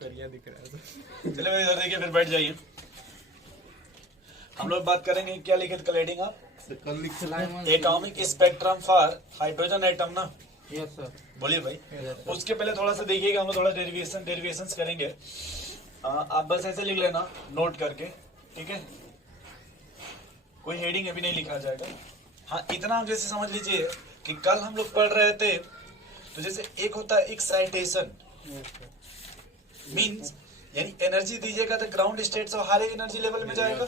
करिया दिख रहा है। चलो भाई इधर देखिए, फिर बैठ जाइए। हम लोग बात करेंगे, क्या लिखे थे कल हेडिंग आप? Atomic spectrum for hydrogen atom ना। Yes sir. बोलिए भाई। Yes, sir. उसके पहले थोड़ा सा देखिएगा, हम लोग थोड़ा डेरिवेशंस करेंगे। आप बस ऐसे लिख लेना नोट करके, ठीक है? कोई हेडिंग अभी नहीं लिखा जाएगा। हाँ, इतना आप जैसे समझ लीजिए कि कल हम लोग पढ़ रहे थे, तो जैसे एक होता है एक्साइटेशन, मींस यानी एनर्जी दीजिएगा तो ग्राउंड स्टेट से हायर एनर्जी लेवल में जाएगा।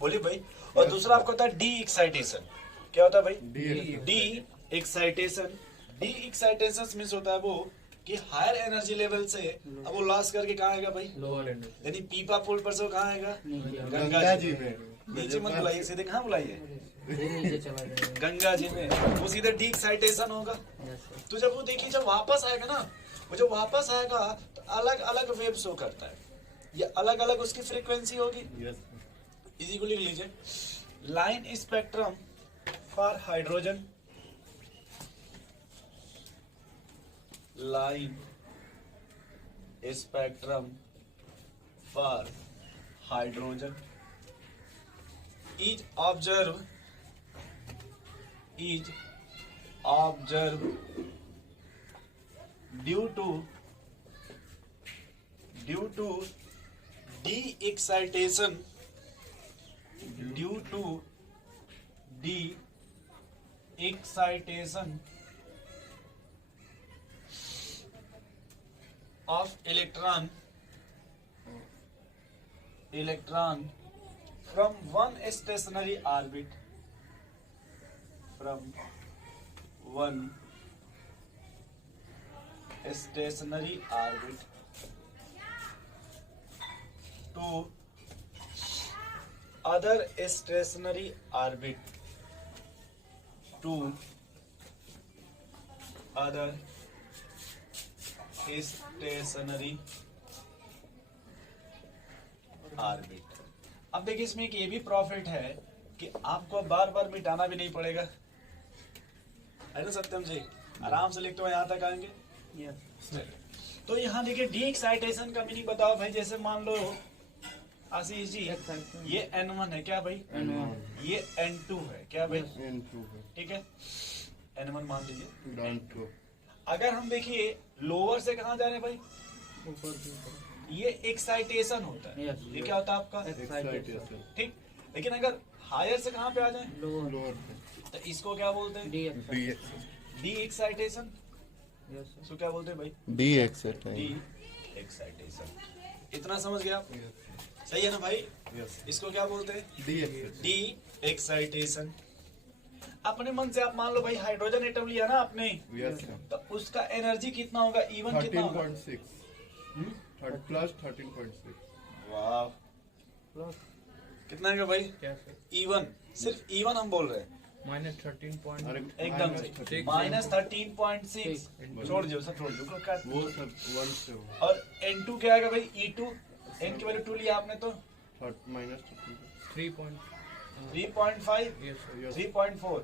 बोलिए भाई। और दूसरा आपको होता है डी एक्साइटेशन। क्या होता है भाई? D excitation. D excitation means होता है वो कि हायर एनर्जी लेवल से अब वो लॉस करके कहाँ आएगा भाई? Lower energy. यानी पीपा पुल पर से कहाँ आएगा? गंगा जी में। नीचे मत बुलाइए, सीधे कहाँ बुलाइए? नीचे चला जाएगा। गंगा जी में वो सीधे डी एक्साइटेशन होगा। Yes sir. तो जब वो देखिए, जब वापस आएगा ना, वो जब वापस आएगा तो अलग अलग वेव शो करता है, ये अलग अलग उसकी फ्रीक्वेंसी होगी। इसी को लिख लीजिए, line spectrum for hydrogen. Line spectrum for hydrogen is observed due to de-excitation of electron from one stationary orbit to other stationary orbit अब देखिए, इसमें एक ये भी प्रॉफिट है कि आपको बार बार मिटाना भी नहीं पड़ेगा, है ना सत्यम जी? आराम से लिखते हुए यहाँ तक आएंगे। तो यहाँ देखिए, डी एक्साइटेशन का मीनिंग बताओ भाई। जैसे मान लो आशीष जी, ये N1 है क्या भाई? N1। ये N2 है क्या भाई? N2 है। ठीक है, N1 मान लीजिए। N2। अगर हम देखिए लोअर से कहाँ जा रहे हैं भाई? ऊपर की तरफ। ये एक्साइटेशन होता है। Yes. ये क्या होता है आपका? एक्साइटेशन। ठीक। लेकिन अगर हायर से कहाँ पे आ जाए लोअर। लोअर तो इसको क्या बोलते हैं? D D excitation. Yes sir. इसको क्या बोलते हैं भाई? D excitation. D excitation. इतना समझ गया आप? सही है ना भाई? इसको क्या बोलते हैं? D excitation. अपने मन से आप मान लो भाई, हाइड्रोजन एटम लिया ना आपने, तो उसका एनर्जी कितना होगा? E1 कितना होगा? 13.6 प्लस 13.6। वाह, प्लस कितना है भाई? क्या सर? E1, सिर्फ E1 हम बोल रहे हैं। -13.6। एकदम से -13.6। छोड़ दो सर, छोड़ दो वो सब 1 से हो। और N2 क्या आएगा भाई? E2। N की वैल्यू 2 लिया आपने तो -3.5। 3.5, यस सर। 3.4।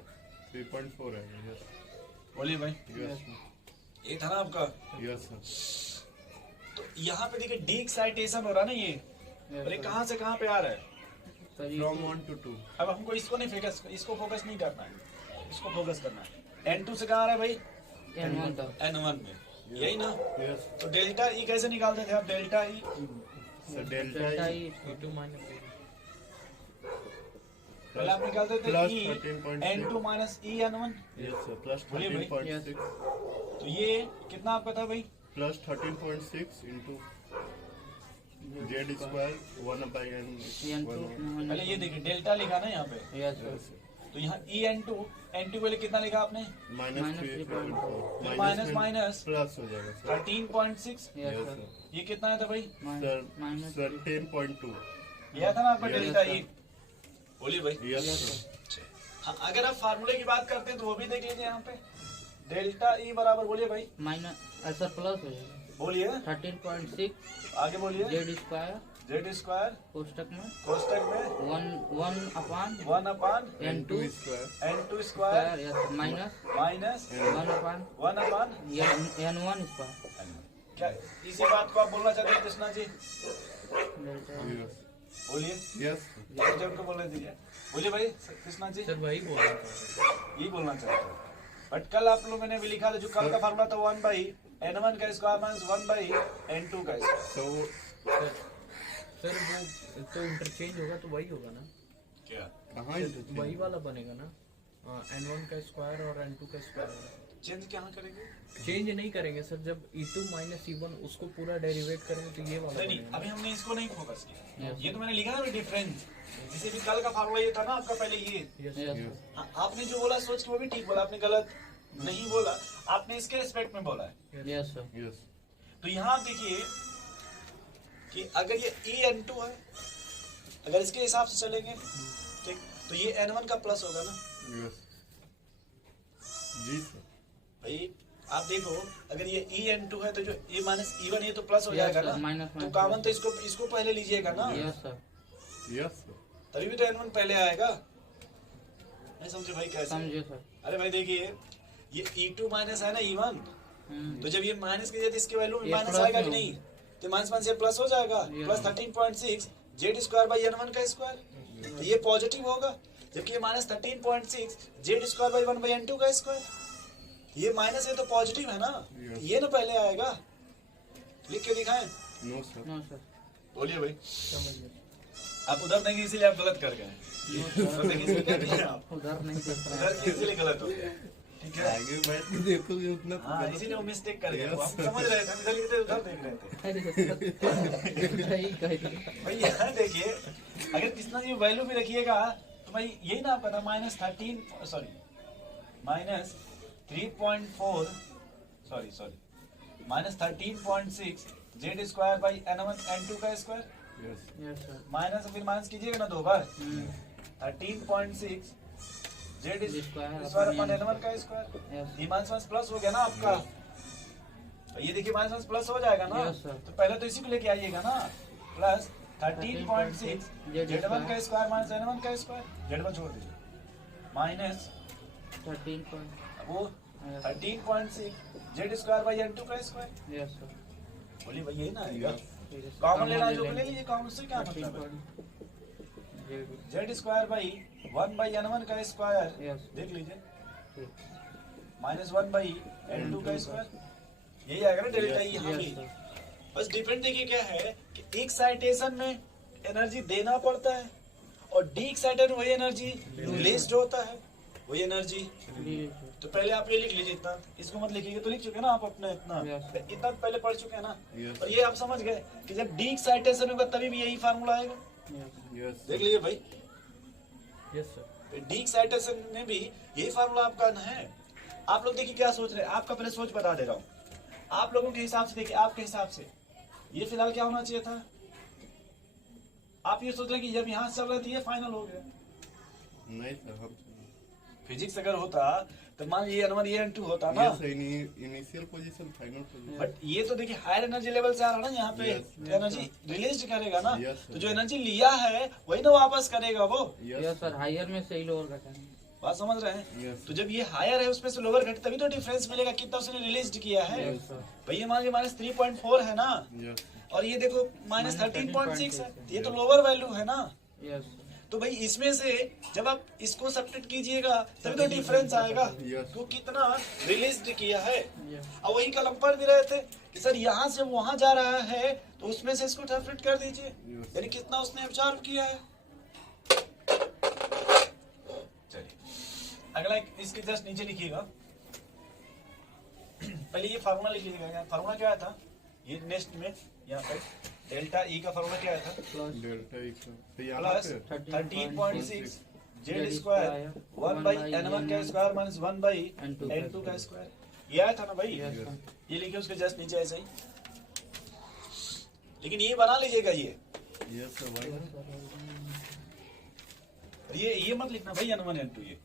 3.4 है। यस बोलिए भाई। यस ये था ना आपका? Yes sir. तो यहाँ पे देखिए, डी एक्साइटेशन हो रहा है ना ये, और ये कहाँ से कहाँ पे आ रहा है? From 1 to 2। अब हमको इसको नहीं इसको फोकस नहीं करना है, इसको फोकस करना है। N2 से कहाँ आ रहा है भाई? N1 तक। N1 में, यही ना? यस तो डेल्टा ई कैसे निकालते थे आप? Delta E sir. Delta E E2 minus पहले आप निकालते थे प्लस ई 13.6। N2 माइनस ई N1। Yes sir. प्लस बोलिए भाई। 13.6 तो ये कितना आपका था भाई? Plus 13.6 into Z square 1/n। पहले ये देखिए, डेल्टा लिखा ना यहाँ पे, यस सर। तो यहाँ ई N2 के लिए कितना लिखा आपने? -3.4 माइनस माइनस प्लस हो जाएगा sir. 13.6। Yes yes sir. Sir. ये कितना है था भाई? Minus sir 10.2। यह था ना आपका Yes, डेल्टा sir. ई। बोलिए भाई। Yes Yes, sir. हाँ, अगर आप फार्मूले की बात करते हैं तो वो भी देख लीजिए यहाँ पे। डेल्टा ई बराबर, बोलिए भाई, माइनस सर प्लस हो जाएगा। बोलिए 13.6 आगे बोलिए। जेड स्क्वायर जेड स्क्वायर कोष्टक में कोष्टक में 1 अपान 1 अपान N2 square N2 square yes minus minus 1 अपान 1 अपान N1 स्क्वायर। क्या इसी बात को आप बोलना चाहते हैं कृष्णा जी? Delta Yes. बोलिए, Yes. जैसे उनको बोलने दीजिए। बोलिए भाई कृष्णा जी। सर वही बोल रहा था। यही बोलना चाहते हैं। बट कल आप लोगों ने भी लिखा था, जो कल का फार्मूला था 1/n1 का स्क्वायर माइनस 1/n2 का स्क्वायर। So सर वो तो इंटरचेंज होगा तो वही होगा ना, क्या कहाँ interchange? वही वाला बनेगा ना, n1 का स्क्वायर और n2 का स्क्वायर। चेंज क्या करेंगे? चेंज नहीं करेंगे सर, जब e2 माइनस e1 उसको पूरा डेरिवेट करेंगे तो ये वाला नहीं, बनेगा अभी हमने इसको नहीं फोकस किया। Yes. ये तो मैंने लिखा ना डिफरेंस। जैसे भी कल का फार्मूला ये था ना आपका, पहले ये Yes, Yes. Yes. आपने जो बोला सोच के वो भी ठीक बोला, आपने गलत नहीं बोला, आपने इसके रिस्पेक्ट में बोला है। Yes sir. Yes. तो यहाँ आप देखिए कि अगर ये en2 है, अगर इसके हिसाब से चलेंगे ठीक, तो ये n1 का प्लस होगा ना Yes. जी सर. भाई। आप देखो अगर ये en2 है तो जो a माइनस e1 ये तो प्लस हो Yes, जाएगा sir. ना, Minus, तो minus. कॉमन तो इसको पहले लीजिएगा ना, यस सर। Yes sir. तभी भी तो n1 पहले आएगा। नहीं समझे भाई कैसे? समझे सर। अरे भाई देखिए ये e2 माइनस है ना e1, हम्म। तो जब ये माइनस की जगह इसके वैल्यू में ये माइनस plus आएगा कि में नहीं, तो माइनस वन से प्लस हो जाएगा, ये plus 13.6 Z square by n1 का स्क्वायर, तो ये पॉजिटिव होगा। जबकि ये minus 13.6 Z square by 1 by n2 का स्क्वायर, ये माइनस है तो पॉजिटिव है ना, Yes. ये ना पहले आएगा। लिख के दिखाएं। No sir. No sir. बोलिए भाई। समझ गए। आप उधर देंगे इसीलिए आप गलत कर गए। उधर देंगे इसलिए क्या किया आप? उधर नहीं देख रहा उधर इसीलिए गलत हो गया। ठीक है, आगे बैठ के देखोगे उतना तो हाँ गलत इसीलिए वो मिस्टेक कर गए। Yes. हम समझ रहे थे, हम इधर लिखते उधर देख रहे थे। है। अरे सर सही कह दिया। भाई यहाँ देखिए, अगर कितना जी वैल्यू भी रखिएगा तो भाई यही ना आपका था minus 3.4 minus 13.6 Z square by n1 n2 का square, Yes. Yes sir. Minus फिर माइनस कीजिएगा ना दो बार, हम्म। 13.6 Z square square upon n1 का स्क्वायर, यस। ये माइनस प्लस हो गया ना आपका। तो ये देखिए माइनस प्लस हो जाएगा ना, Yes, sir. तो पहले तो इसी को लेके आइएगा ना, प्लस 13.6 Z1 का स्क्वायर माइनस n1 का स्क्वायर, Z1 छोड़ दीजिए, माइनस 13 पॉइंट। वो 13.6 Z स्क्वायर बाई n2 का स्क्वायर। Yes sir. बोलिए भाई यही ना आएगा। ठीक है सर। कॉमन लेना ले जो लेंगे। ले लीजिए, कॉमन से क्या 13 मतलब है? Point. Z square by 1 by n1 का स्क्वायर, यस। देख लीजिए, ठीक। माइनस 1 बाई n2 का स्क्वायर, यही आएगा ना डेल्टा ई यहाँ यस भी। सर। बस डिफरेंट देखिए क्या है कि एक्साइटेशन में एनर्जी देना पड़ता है और डी एक्साइटेशन वही एनर्जी रिलीज होता है, वही एनर्जी। तो पहले आप ये लिख लीजिए इतना, इसको मत लिखिए, तो लिख चुके ना आप अपने इतना, Yes. इतना पहले पढ़ चुके हैं ना। Yes. और ये आप समझ गए कि जब डी एक्साइटेशन होगा तभी भी यही फार्मूला आएगा। Yes. देख लीजिए भाई, यस सर। डी एक्साइटेशन में भी यही फार्मूला आपका है। आप लोग देखिए क्या सोच रहे हैं, आपका पहले सोच बता दे रहा हूँ। आप लोगों के हिसाब से देखिए, आपके हिसाब से ये फिलहाल क्या होना चाहिए था? आप ये सोच रहे हैं कि जब यहाँ से चल रहा था ये फाइनल हो गया। नहीं सर, हम फिजिक्स अगर होता तो मान लीजिए n1 ये n2 होता ना, Yes, initial position, final position. But ये तो देखिए हायर एनर्जी लेवल से आ रहा है ना, यहाँ पे Yes. एनर्जी रिलीज करेगा ना, Yes, sir. तो जो एनर्जी लिया है वही ना वापस करेगा वो। Yes. Yes sir. हायर में से ही लोअर घटाएंगे। बात समझ रहे हैं? Yes. तो जब ये हायर है उसमें से लोअर घटे तभी तो डिफरेंस मिलेगा कितना उसने रिलीज किया है। Yes sir. भैया मान लीजिए माइनस 3.4 है ना, Yes. और ये देखो माइनस Minus 13.6 है, 13.6 ये तो लोअर वैल्यू है ना। Yes sir. तो भाई इसमें से जब आप इसको सब्ट्रैक्ट कीजिएगा तभी तो डिफरेंस आएगा Yes. तो कितना रिलीज किया है। यस। और वही कल हम पढ़ भी रहे थे कि सर यहाँ से वहां जा रहा है तो उसमें से इसको सब्ट्रैक्ट कर दीजिए, Yes. यानी कितना उसने ऑब्जर्व किया है। चलिए अगला इसके जस्ट नीचे लिखिएगा, पहले ये फार्मूला लिख लीजिएगा। फार्मूला क्या था ये नेक्स्ट में, यहाँ पे डेल्टा ई का फार्मूला क्या था? प्लस डेल्टा ई का तो यहाँ प्लस पे 13.6 जेड स्क्वायर 1 बाई n1 का स्क्वायर माइनस 1 बाई n2 का स्क्वायर, ये आया था ना भाई। Yes sir. ये लिखिए उसके जस्ट नीचे ऐसे ही, लेकिन ये बना लीजिएगा ये Yes, sir, why not? ये मत लिखना भाई n1 n2 ये।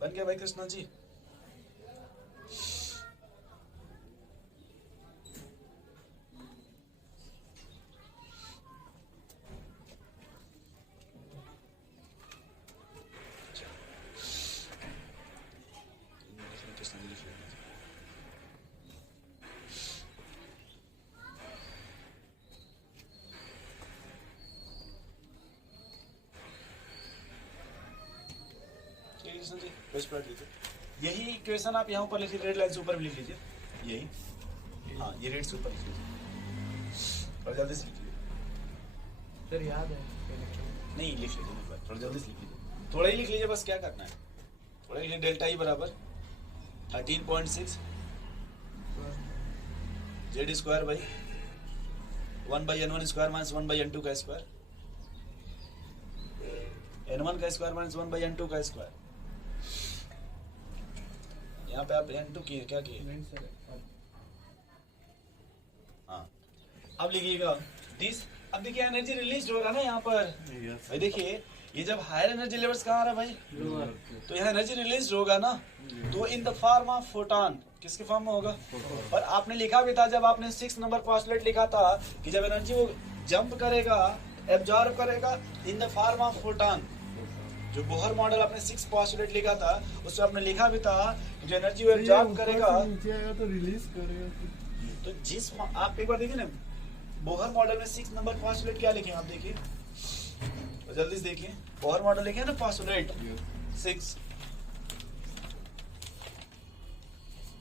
बन गया भाई कृष्णा जी? कृष्ण जी पेज पर लीजिए। यही इक्वेशन आप यहाँ ऊपर लिख लीजिए, रेड लाइन से ऊपर भी लिख लीजिए, यही, हाँ ये रेड से ऊपर लिख लीजिए और जल्दी से लिख लीजिए। सर याद है इलेक्ट्रॉन नहीं लिख लीजिए एक बार, थोड़ा जल्दी से लिख लीजिए, थोड़ा ही लिख लीजिए बस, क्या करना है, थोड़ा ही लिख, डेल्टा ई बराबर 13.6 Z square by 1/n1 square minus 1/n2 का स्क्वायर, n1 का स्क्वायर माइनस 1/n2 का स्क्वायर। यहाँ पे आप n2 किए, क्या किए? नहीं सर हाँ, अब लिखिएगा दिस। अब देखिए एनर्जी रिलीज हो रहा है ना यहाँ पर, यस भाई देखिए ये जब हायर एनर्जी लेवल्स कहाँ आ रहा है भाई, लोअर तो यहाँ एनर्जी रिलीज होगा ना, तो in the form of photon, किसके फॉर्म में होगा? और आपने लिखा भी था जब आपने 6 नंबर पोस्टुलेट लिखा था कि जब एनर्जी वो जंप करेगा, एब्जॉर्ब करेगा in the form of photon. जो बोहर मॉडल आपने 6 पोस्टुलेट लिखा था उसमें आपने लिखा भी था कि जो एनर्जी वो एब्जॉर्ब करेगा, नीचे आएगा तो रिलीज करेगा। तो जिस आप एक बार देखिए ना बोहर मॉडल में 6 नंबर पोस्टुलेट क्या लिखे आप देखिए, तो जल्दी से देखिए बोहर मॉडल लिखे ना postulate 6।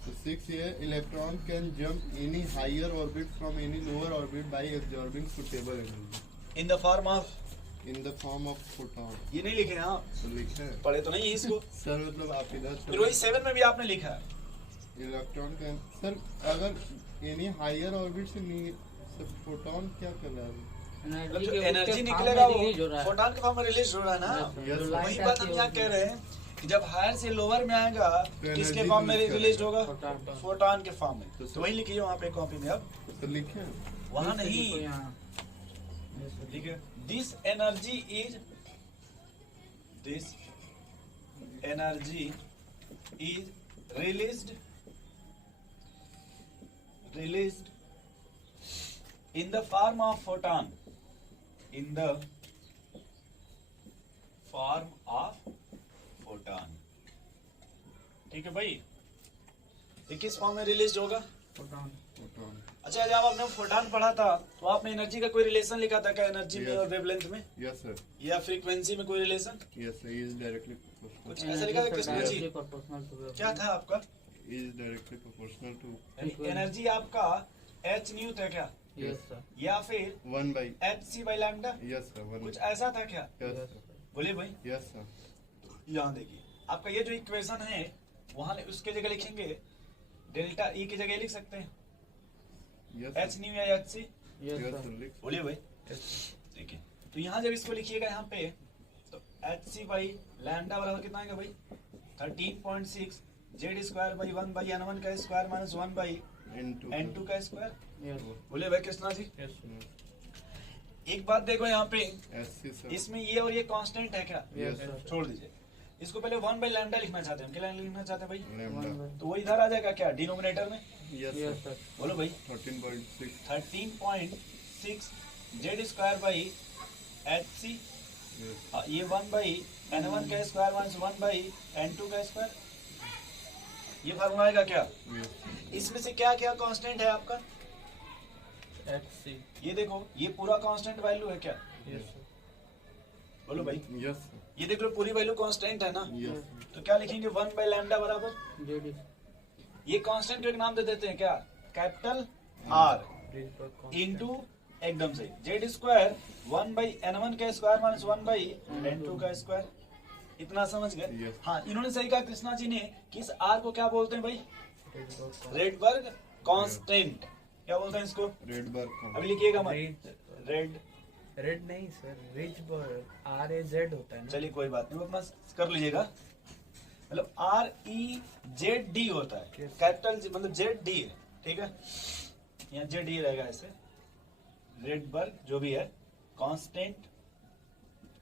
So 6 here, electron can jump any higher orbit from any lower orbit by absorbing suitable energy in the form of, in the form of photon। ये नहीं लिखे हैं आप, तो लिखा है पढ़े तो नहीं है इसको। सर, मतलब आप इधर फिर वही 7 में भी आपने लिखा है, इलेक्ट्रॉन का सर, अगर एनी हायर ऑर्बिट से नहीं, सर फोटोन क्या कर रहा है? मतलब एनर्जी जो के एनर्जी उसके निकलेगा फॉर्म में वो रिलीज हो रहा है। फोटॉन के फॉर्म में रिलीज हो रहा है ना। Yes, जो sir। लाइट वही बात हम आती है यहाँ वो- कह रहे हैं कि जब हायर से लोअर में आएगा किसके energy फॉर्म में release रिलीज करेगा। होगा? फोटॉन। फोटॉन के फॉर्म में। तो तो वही लिखिए वहाँ पे कॉपी में, अब तो लिखे हैं। वहाँ इसको नहीं, यहाँ ठीक है। This energy is released in the form of photon, in the form of photon। ठीक है भाई, ये किस फॉर्म में रिलीज होगा? फोटॉन। फोटोन। अच्छा, जब आपने फोटॉन पढ़ा था तो आपने एनर्जी का कोई रिलेशन लिखा था क्या, एनर्जी में Yes. और वेवलेंथ में, यस सर, या फ्रीक्वेंसी में कोई relation? Yes sir, is directly कुछ ऐसा लिखा था कृष्णा जी, प्रोपोर्शनल टू क्या था आपका? Is directly proportional to energy आपका एच न्यू था क्या, यस सर। या फिर 1 by H C by lambda, yes sir 1 कुछ ऐसा था क्या? यस सर, बोलिए भाई। यस सर, यहाँ देखिए आपका ये जो इक्वेशन है वहां उसके जगह लिखेंगे डेल्टा ई की जगह लिख सकते हैं यस एच न्यू या H C, yes yes sir. Sir, लिख बोलिए भाई। देखिए तो यहाँ जब इसको लिखिएगा यहाँ पे तो एच सी बाई लैम्डा बराबर कितना आएगा भाई? 13.6 जेड स्क्वायर बाई 1/n1 का स्क्वायर माइनस 1/n2 का स्क्वायर। यस बोलिए भाई कृष्णा जी। यस एक बात देखो यहाँ पे, एससी सर, इसमें ये और ये कांस्टेंट है क्या? Yes sir. छोड़ दीजिए इसको, पहले 1/लैम्डा लिखना चाहते हैं, क्या लिखना चाहते हैं भाई? लैम्डा, तो वो इधर आ जाएगा क्या डिनोमिनेटर में? Yes yes sir, sir. बोलो भाई। 13.6 13.6 Z square by H C, yes ये 1/n1 का स्क्वायर माइनस 1/n2 का स्क्वायर, ये फार्मूला आएगा क्या? यस इसमें से क्या क्या कांस्टेंट है आपका? एच सी ये देखो ये पूरा कांस्टेंट वैल्यू है क्या? यस बोलो भाई। यस सर, ये देख लो पूरी वैल्यू कांस्टेंट है ना, यस तो क्या लिखेंगे 1/लैम्डा बराबर, जेड ये कांस्टेंट को एक नाम दे देते हैं क्या, कैपिटल आर इंटू एकदम से जेड स्क्वायर 1/n1 का स्क्वायर माइनस 1/n2 का स्क्वायर। इतना समझ गए? Yes. हाँ, इन्होंने सही कहा कृष्णा जी ने कि इस आर को क्या बोलते हैं भाई? Red Rydberg constant. क्या बोलते हैं इसको? रेडबर्ग अभी लिखिएगा मत, रेड। रेड नहीं सर, रिचबर्ग RAZ होता है ना। चलिए कोई बात नहीं, वो अपना कर लीजिएगा। मतलब REZD होता है, Yes. कैपिटल मतलब ZD है, ठीक है, यहाँ ZD रहेगा ऐसे। रेडबर्ग जो भी है कांस्टेंट,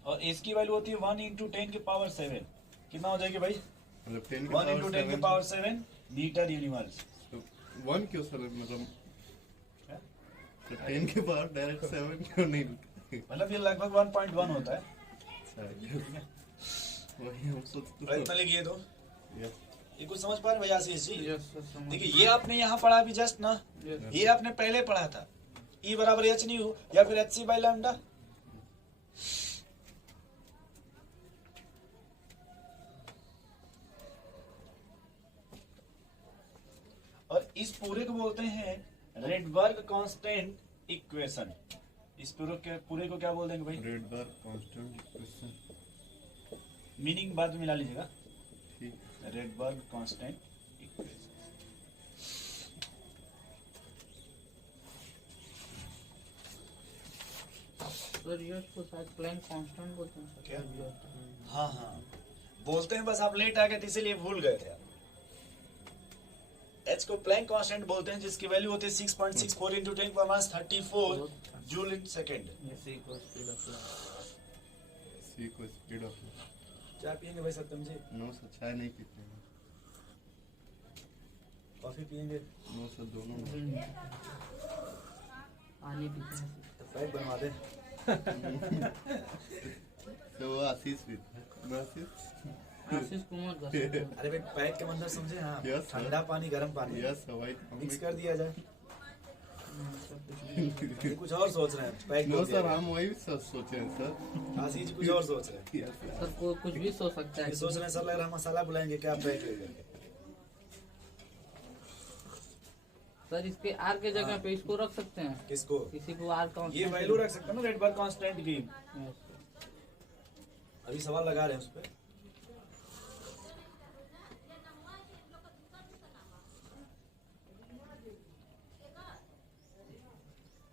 और इसकी वैल्यू होती है 1 × 10 की पावर 7। कितना हो जाएगी भाई? मतलब 10 1 × 10 की पावर 7 मीटर यूनिवर्स। 1 क्यों सर, मतलब है? तो 10 के बाद डायरेक्ट 7 क्यों नहीं लिखते? मतलब ये लगभग 1.1 होता है। वही हम सोचते प्रयत्न लिखिए तो यस ये कुछ समझ पा रहे हैं भैया आशीष जी? Yes sir. समझ देखिए ये आपने यहाँ पढ़ा अभी जस्ट ना, यस ये आपने पहले पढ़ा था, E बराबर एच न्यू या फिर एच सी बाई लैम्डा। और इस पूरे को बोलते हैं रेडबर्ग कांस्टेंट इक्वेशन। इस पूरे को क्या बोल देंगे भाई? Rydberg constant equation. मीनिंग बाद में मिला लीजिएगा। ठीक। Rydberg constant equation. सर ये उसको शायद प्लैंक कांस्टेंट बोलते हैं सर। क्या? जो होता है। हाँ हाँ बोलते हैं, बस आप लेट आ गए थे इसीलिए भूल गए थे आप। एच को प्लैंक कांस्टेंट बोलते हैं, जिसकी वैल्यू होती है 6.64 इंटू 10⁻34 जूल इन सेकेंड। इसी को स्पीड ऑफ लाइट। सी को स्पीड ऑफ चाय पियेंगे भाई सत्यम जी? नो सर, चाय नहीं पीते हैं। कॉफी पियेंगे? नो सर, दोनों नहीं। पानी पीते हैं। तो फ्लाइट बनवा दे। तो वो आशीष पीता है। मैं आशीष। आशीष कुमार का सर। अरे भाई पैक के अंदर समझे? हाँ Yes, sir. ठंडा पानी गर्म पानी यस हवाई मिक्स कर दिया जाए। सब कुछ नहीं। ये कुछ और सोच रहे हैं, पैक नो कर दिया सर, जाए। हम वही सब सोचे हैं सर। आशीष कुछ और सोच रहे हैं। Yes sir. सर को कुछ भी सोच सकता है। ये सोच रहे हैं सर, लग रहा है मसाला बुलाएंगे क्या पैक ले लेंगे। सर इसके आर के जगह पे इसको रख सकते हैं। किसको? किसी को आर का ये वैल्यू रख सकते हैं ना रेडबर्ग कांस्टेंट की। अभी सवाल लगा रहे हैं उस पर।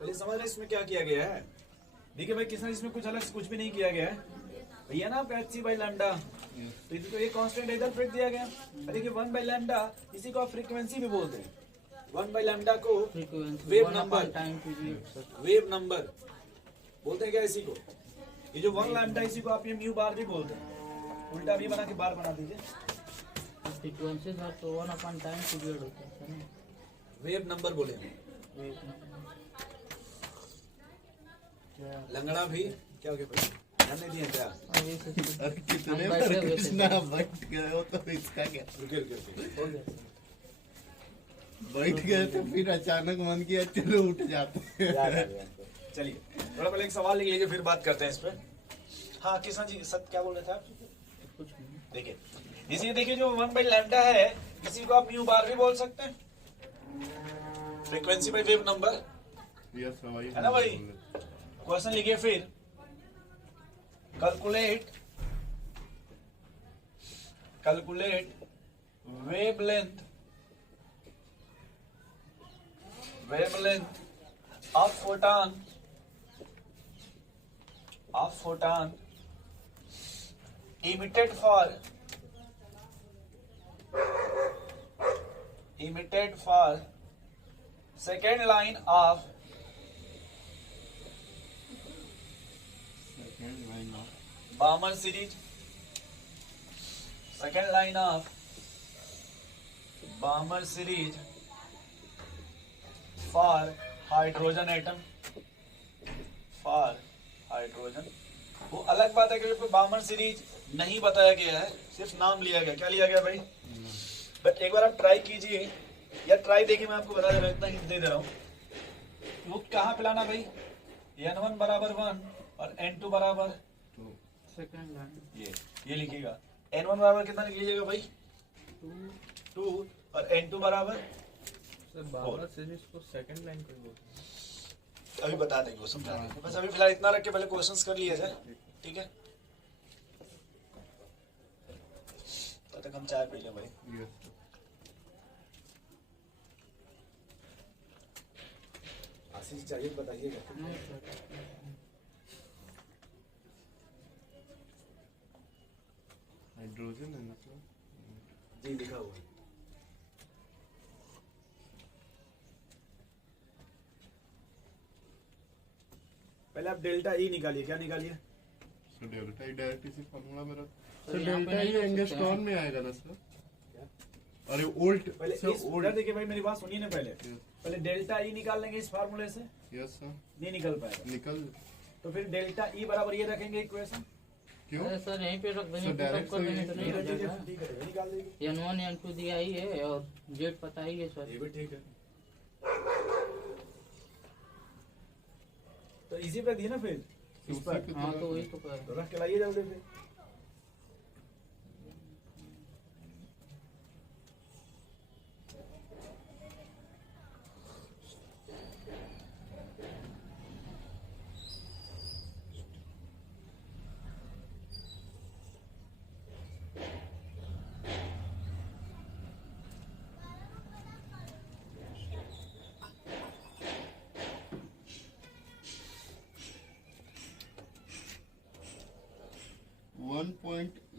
पहले समझ रहे इसमें क्या किया गया है? देखिए भाई किसने इसमें कुछ अलग से कुछ भी नहीं किया गया है भैया ना, एच बाई लैम्डा। तो इसको ये कांस्टेंट इधर फिट दिया गया। देखिए 1 बाई लैम्डा, इसी को आप फ्रीक्वेंसी भी बोलते हैं। 1 बाई लैम्डा को frequency wave number, time period sir. Wave number बोलते हैं क्या इसी को? ये जो 1 लैम्डा, इसी को आप ये म्यू बार भी बोलते हैं। उल्टा भी बना के बार बना दीजिए। फ्रीक्वेंसी सर तो 1 टाइम पीरियड होता है सर ना। वेव नंबर बोले वेव नंबर। लंगड़ा भी क्या हो गया? ध्यान नहीं दिए क्या? और ये सर अरे कितने हम बार बैठे हुए थे। कृष्णा बैठ गए हो तो इसका क्या? रुके रुके रुके। हो गया बैठ गए तो फिर अचानक मन किया चलो उठ जाते हैं। याद आ गया हमको। चलिए थोड़ा पहले एक सवाल लिख लीजिए, फिर बात करते हैं इस पर। हाँ किशन जी सत्य क्या बोल रहे थे आप? कुछ नहीं। देखिए इसी देखिए जो 1 बाई लैम्डा है, इसी को आप म्यू बार भी बोल सकते हैं। Frequency by wave number yes हवाई है ना भाई? क्वेश्चन लिखिए फिर। Calculate wavelength of photon emitted for second line of Balmer series, second line of Balmer series for hydrogen atom, वो अलग बात है कि बामर सीरीज नहीं बताया गया है, सिर्फ नाम लिया गया। क्या लिया गया भाई? बट एक बार आप ट्राई कीजिए, या ट्राई देखिए, मैं आपको बता दे रहा हूँ, इतना हिंट दे रहा हूँ। वो कहाँ पिलाना भाई? n1 बराबर 1 और n2 बराबर सेकंड लाइन ये लिखिएगा। n1 बराबर कितना लिख लीजिएगा भाई? 2 और n2 बराबर सर बाबर सीरीज को सेकंड लाइन पे बोलते हैं। अभी बता देंगे, वो समझा देंगे। बस अभी फिलहाल इतना रख के पहले क्वेश्चंस कर लिया जाए, ठीक है? तब तक हम चाय पी लें भाई। आशीष चाहिए तो बताइएगा। नहीं सर। हाइड्रोजन है मतलब जी लिखा हुआ है। पहले आप डेल्टा ई निकालिए। क्या निकालिए? सो डेल्टा ई डायरेक्ट इसी फार्मूला में रख। सर, सर यहाँ पे डेल्टा नहीं ई रख सकते एंगस्ट्रॉन हैं। में आएगा ना सर? क्या? अरे ओल्ट पहले सर इस ओल्ट। देखिए भाई, मेरी बात सुनिए ना। पहले डेल्टा ई निकाल लेंगे इस फार्मूले से, यस सर, नहीं निकल पाएगा। निकल। तो फिर डेल्टा ई बराबर ये रखेंगे इक्वेशन। क्यों? अरे सर यहीं पे रख देंगे, सर, पुटअप direct कर तो देंगे ये- तो नहीं हो जाएगा। ठीक है, ये निकाल देंगे। n1 n2 दिया ही है और z पता ही है सर। ये भी ठीक है। तो इसी पे दिए ना फिर इस पर। उसी पे हाँ तो तो वही तो कर तो रख के लाइए जल्दी फिर।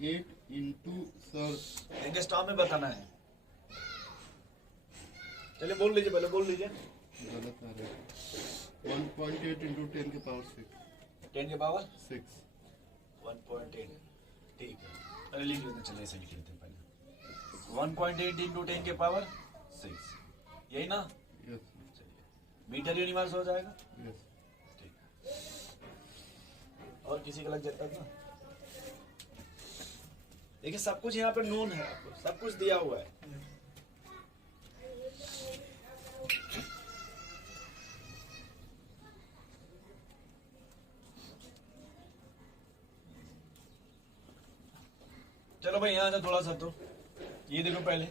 1.8 इंटू सर एंगस्ट्रॉम में बताना है। चलिए बोल लीजिए, पहले बोल लीजिए। गलत आ रहा है। 1.8 इंटू 10 के पावर 6 10 के पावर 6 1.8, ठीक है। अरे लिख लेते हैं, चलिए ऐसे लिख लेते हैं पहले। 1.8 इंटू 10 के पावर 6, यही ना? यस चलिए मीटर यूनिवर्स हो जाएगा। यस ठीक, और किसी का लग जाता था? देखिए सब कुछ यहाँ पे नोन है, आपको सब कुछ दिया हुआ है। चलो भाई यहाँ से थोड़ा सा, तो ये देखो पहले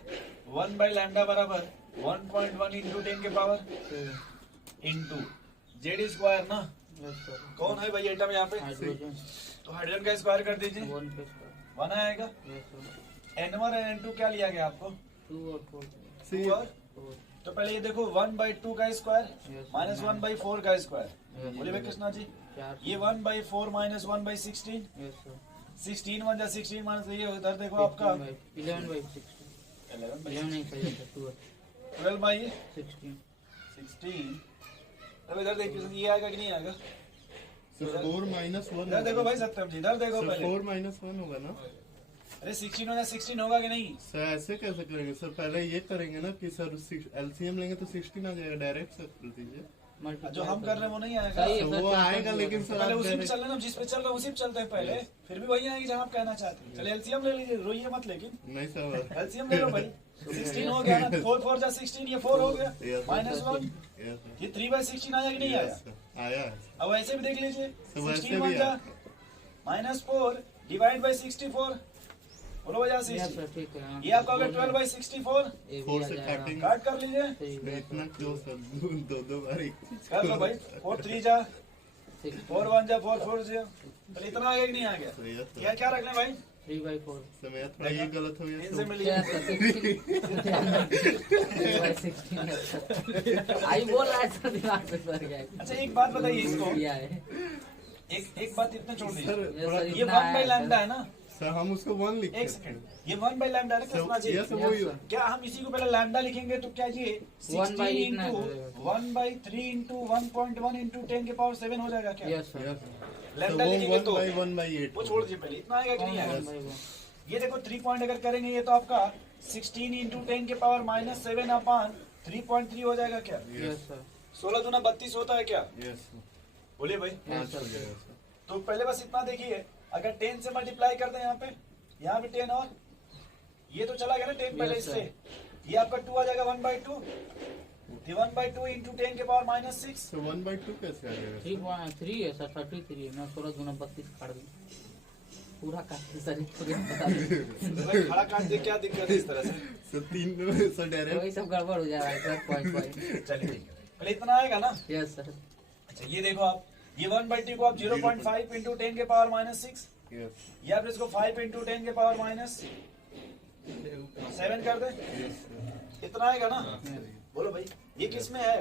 1 बाई लैम्डा बराबर 1.1 इंटू 10 के पावर इंटू जेड स्क्वायर ना। Yes sir. कौन है भाई एटम यहाँ पे? हाइड्रोजन तो हाइड्रोजन का स्क्वायर कर दीजिए, 1 के स्क्वायर। 1 आएगा। Yes sir. N1 और N2 क्या लिया गया आपको? 2 और 4। 2 और 4। तो पहले ये देखो 1 बाई 2 का square Yes, minus sir. 1 by 4 का स्क्वायर। Yes, बोले भाई sir. कृष्णा जी, 4। ये 1 by 4 minus 1 by 16, yes sir. 16 1 जा 16 माइनस ये उधर देखो आपका 11 बाई 16। 11 बाई 11 नहीं सही है, 2 12 बाई 16। 16। अब इधर देखिए ये आएगा कि नहीं आएगा? सर 4 माइनस 1 इधर देखो भाई सत्यम जी, इधर देखो सर पहले। 4 माइनस 1 होगा ना? अरे 16 होगा 16 होगा कि नहीं? सर ऐसे कैसे करेंगे सर? पहले ये करेंगे ना कि सर एलसीएम लेंगे तो 16 आ जाएगा, डायरेक्ट सर कर दीजिए। जो हम कर रहे हैं वो नहीं आएगा। सही है, तो वो आएगा, लेकिन सर पहले आप उसी पे direct- चल रहे हैं, जिस पे चल रहे हैं उसी पे चलते हैं पहले, फिर भी वही आएगी जहाँ आप कहना चाहते हैं। चलिए एलसीएम ले लीजिए, रोइए मत, लेकिन नहीं सर एलसीएम ले लो भाई। 16 हो गया ना, 4 4 जा 16, ये 4 हो गया Yes. Minus 1, Yes, sir. ये 3 बाई 16 आया कि नहीं आया? Yes, sir. आया है। अब ऐसे भी देख लीजिए, तो वैसे 16 भी 1 जा आया। माइनस 4 डिवाइड बाई 64, बोलो भैया यस 60। सर, ठीक है। हाँ। ये आपका हो गया 12 बाई 64, ये भी 4 आ से जाएगा। काटेंगे। काट कर लीजिए, सही है। इतना क्यों सर? दो बार एक चीज कर लो भाई। 4 3 जा 6 4 1 जा 4 4 जा, तो इतना आ गया कि नहीं आ गया? सही है सर। क्या क्या रख लें भाई? 3 बाई 4। समय थोड़ा ये गलत हो गया इनसे सर। मिलिए। यस सर, 3 बाई 16 है सर। आई बोल रहा है सर, दिमाग में सर गया है। अच्छा एक बात बताइए इसको, किया है। एक बात इतना छोड़ दीजिए, सर यस थोड़ा सर, ये इतना 1 बाई है, लैम्डा सर। है ना? सर हम उसको 1 लिखते एक सेकंड, ये 1 बाई लैम्डा है ना कृष्णा जी? यस वो Yes, sir. क्या हम इसी को पहले लैम्डा लिखेंगे तो क्या ये 1 बाई 16 इतना इंटू हो 1 बाई 3 इंटू 1.1 इंटू 10 के पावर 7 हो जाएगा क्या? Yes sir. लैम्डा लिखेंगे तो 1 बाई 8 वो छोड़ दीजिए, पहले इतना आएगा कि नहीं आएगा? 1 बाई 1। ये देखो 3 पॉइंट अगर करेंगे ये तो आपका 16 इंटू 10 के पावर माइनस 7 अपान 3.3 हो जाएगा क्या? Yes sir. 16 दूना 32 होता है क्या? यस बोलिए भाई। यस हो सर। जाएगा सर। तो पहले बस इतना देखिए, अगर 10 से मल्टीप्लाई कर दें यहाँ पे 10 और ये तो चला गया ना 10 पहले Yes, इससे, ये आपका 2 आ जाएगा 1 बाई 2, 1 बाई 2 इंटू 10 के पावर माइनस 6। सर 1 बाई 2 कैसे आ जाएगा सर? 3 है सर, 33 है। मैं 16 दूना 32 काट दूँ, पूरा काट दे सर, इसको क्या बता दूँ। भाई खड़ा काट दे, क्या दिक्कत है इस तरह से? सर 3 सर डायरेक्ट वही सब गड़बड़ हो जाएगा सर, पॉइंट। चलिए ठीक है, पहले इतना आएगा ना? Yes sir. अच्छा ये देखो आप, ये 1 बाई 2 को आप 0.5 इंटू 10 के पावर माइनस 6, यस या फिर इसको 5 इंटू 10 के पावर माइनस 7 कर दे, यस सर। इतना आएगा ना? बोलो भाई ये किस में है?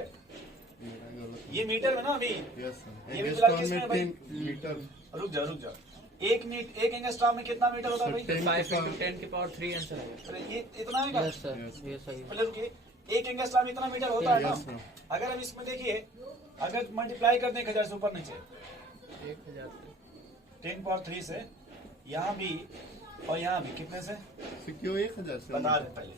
मेरा गलत ये मीटर में ना अभी? Yes sir. ये भी फिलहाल एंगस्ट्रॉम किसमें है में भाई? 10 मीटर रुक जाओ, एक एंगस्ट्रॉम में कितना मीटर होता है भाई? 5 इंटू 10 के पावर 3 आंसर आएगा। अरे ये इतना आएगा? Yes sir, Yes. ये सही है। पहले रुकिए, एक एंगस्ट्रॉम इतना मीटर होता है ना? Yes, sir. अगर हम इसमें देखिए, अगर मल्टीप्लाई कर दें 1000 से ऊपर नीचे 1000 10 पावर 3 से, यहाँ भी और यहाँ भी कितने से फिर क्यों 1000 से? बता रहे पहले,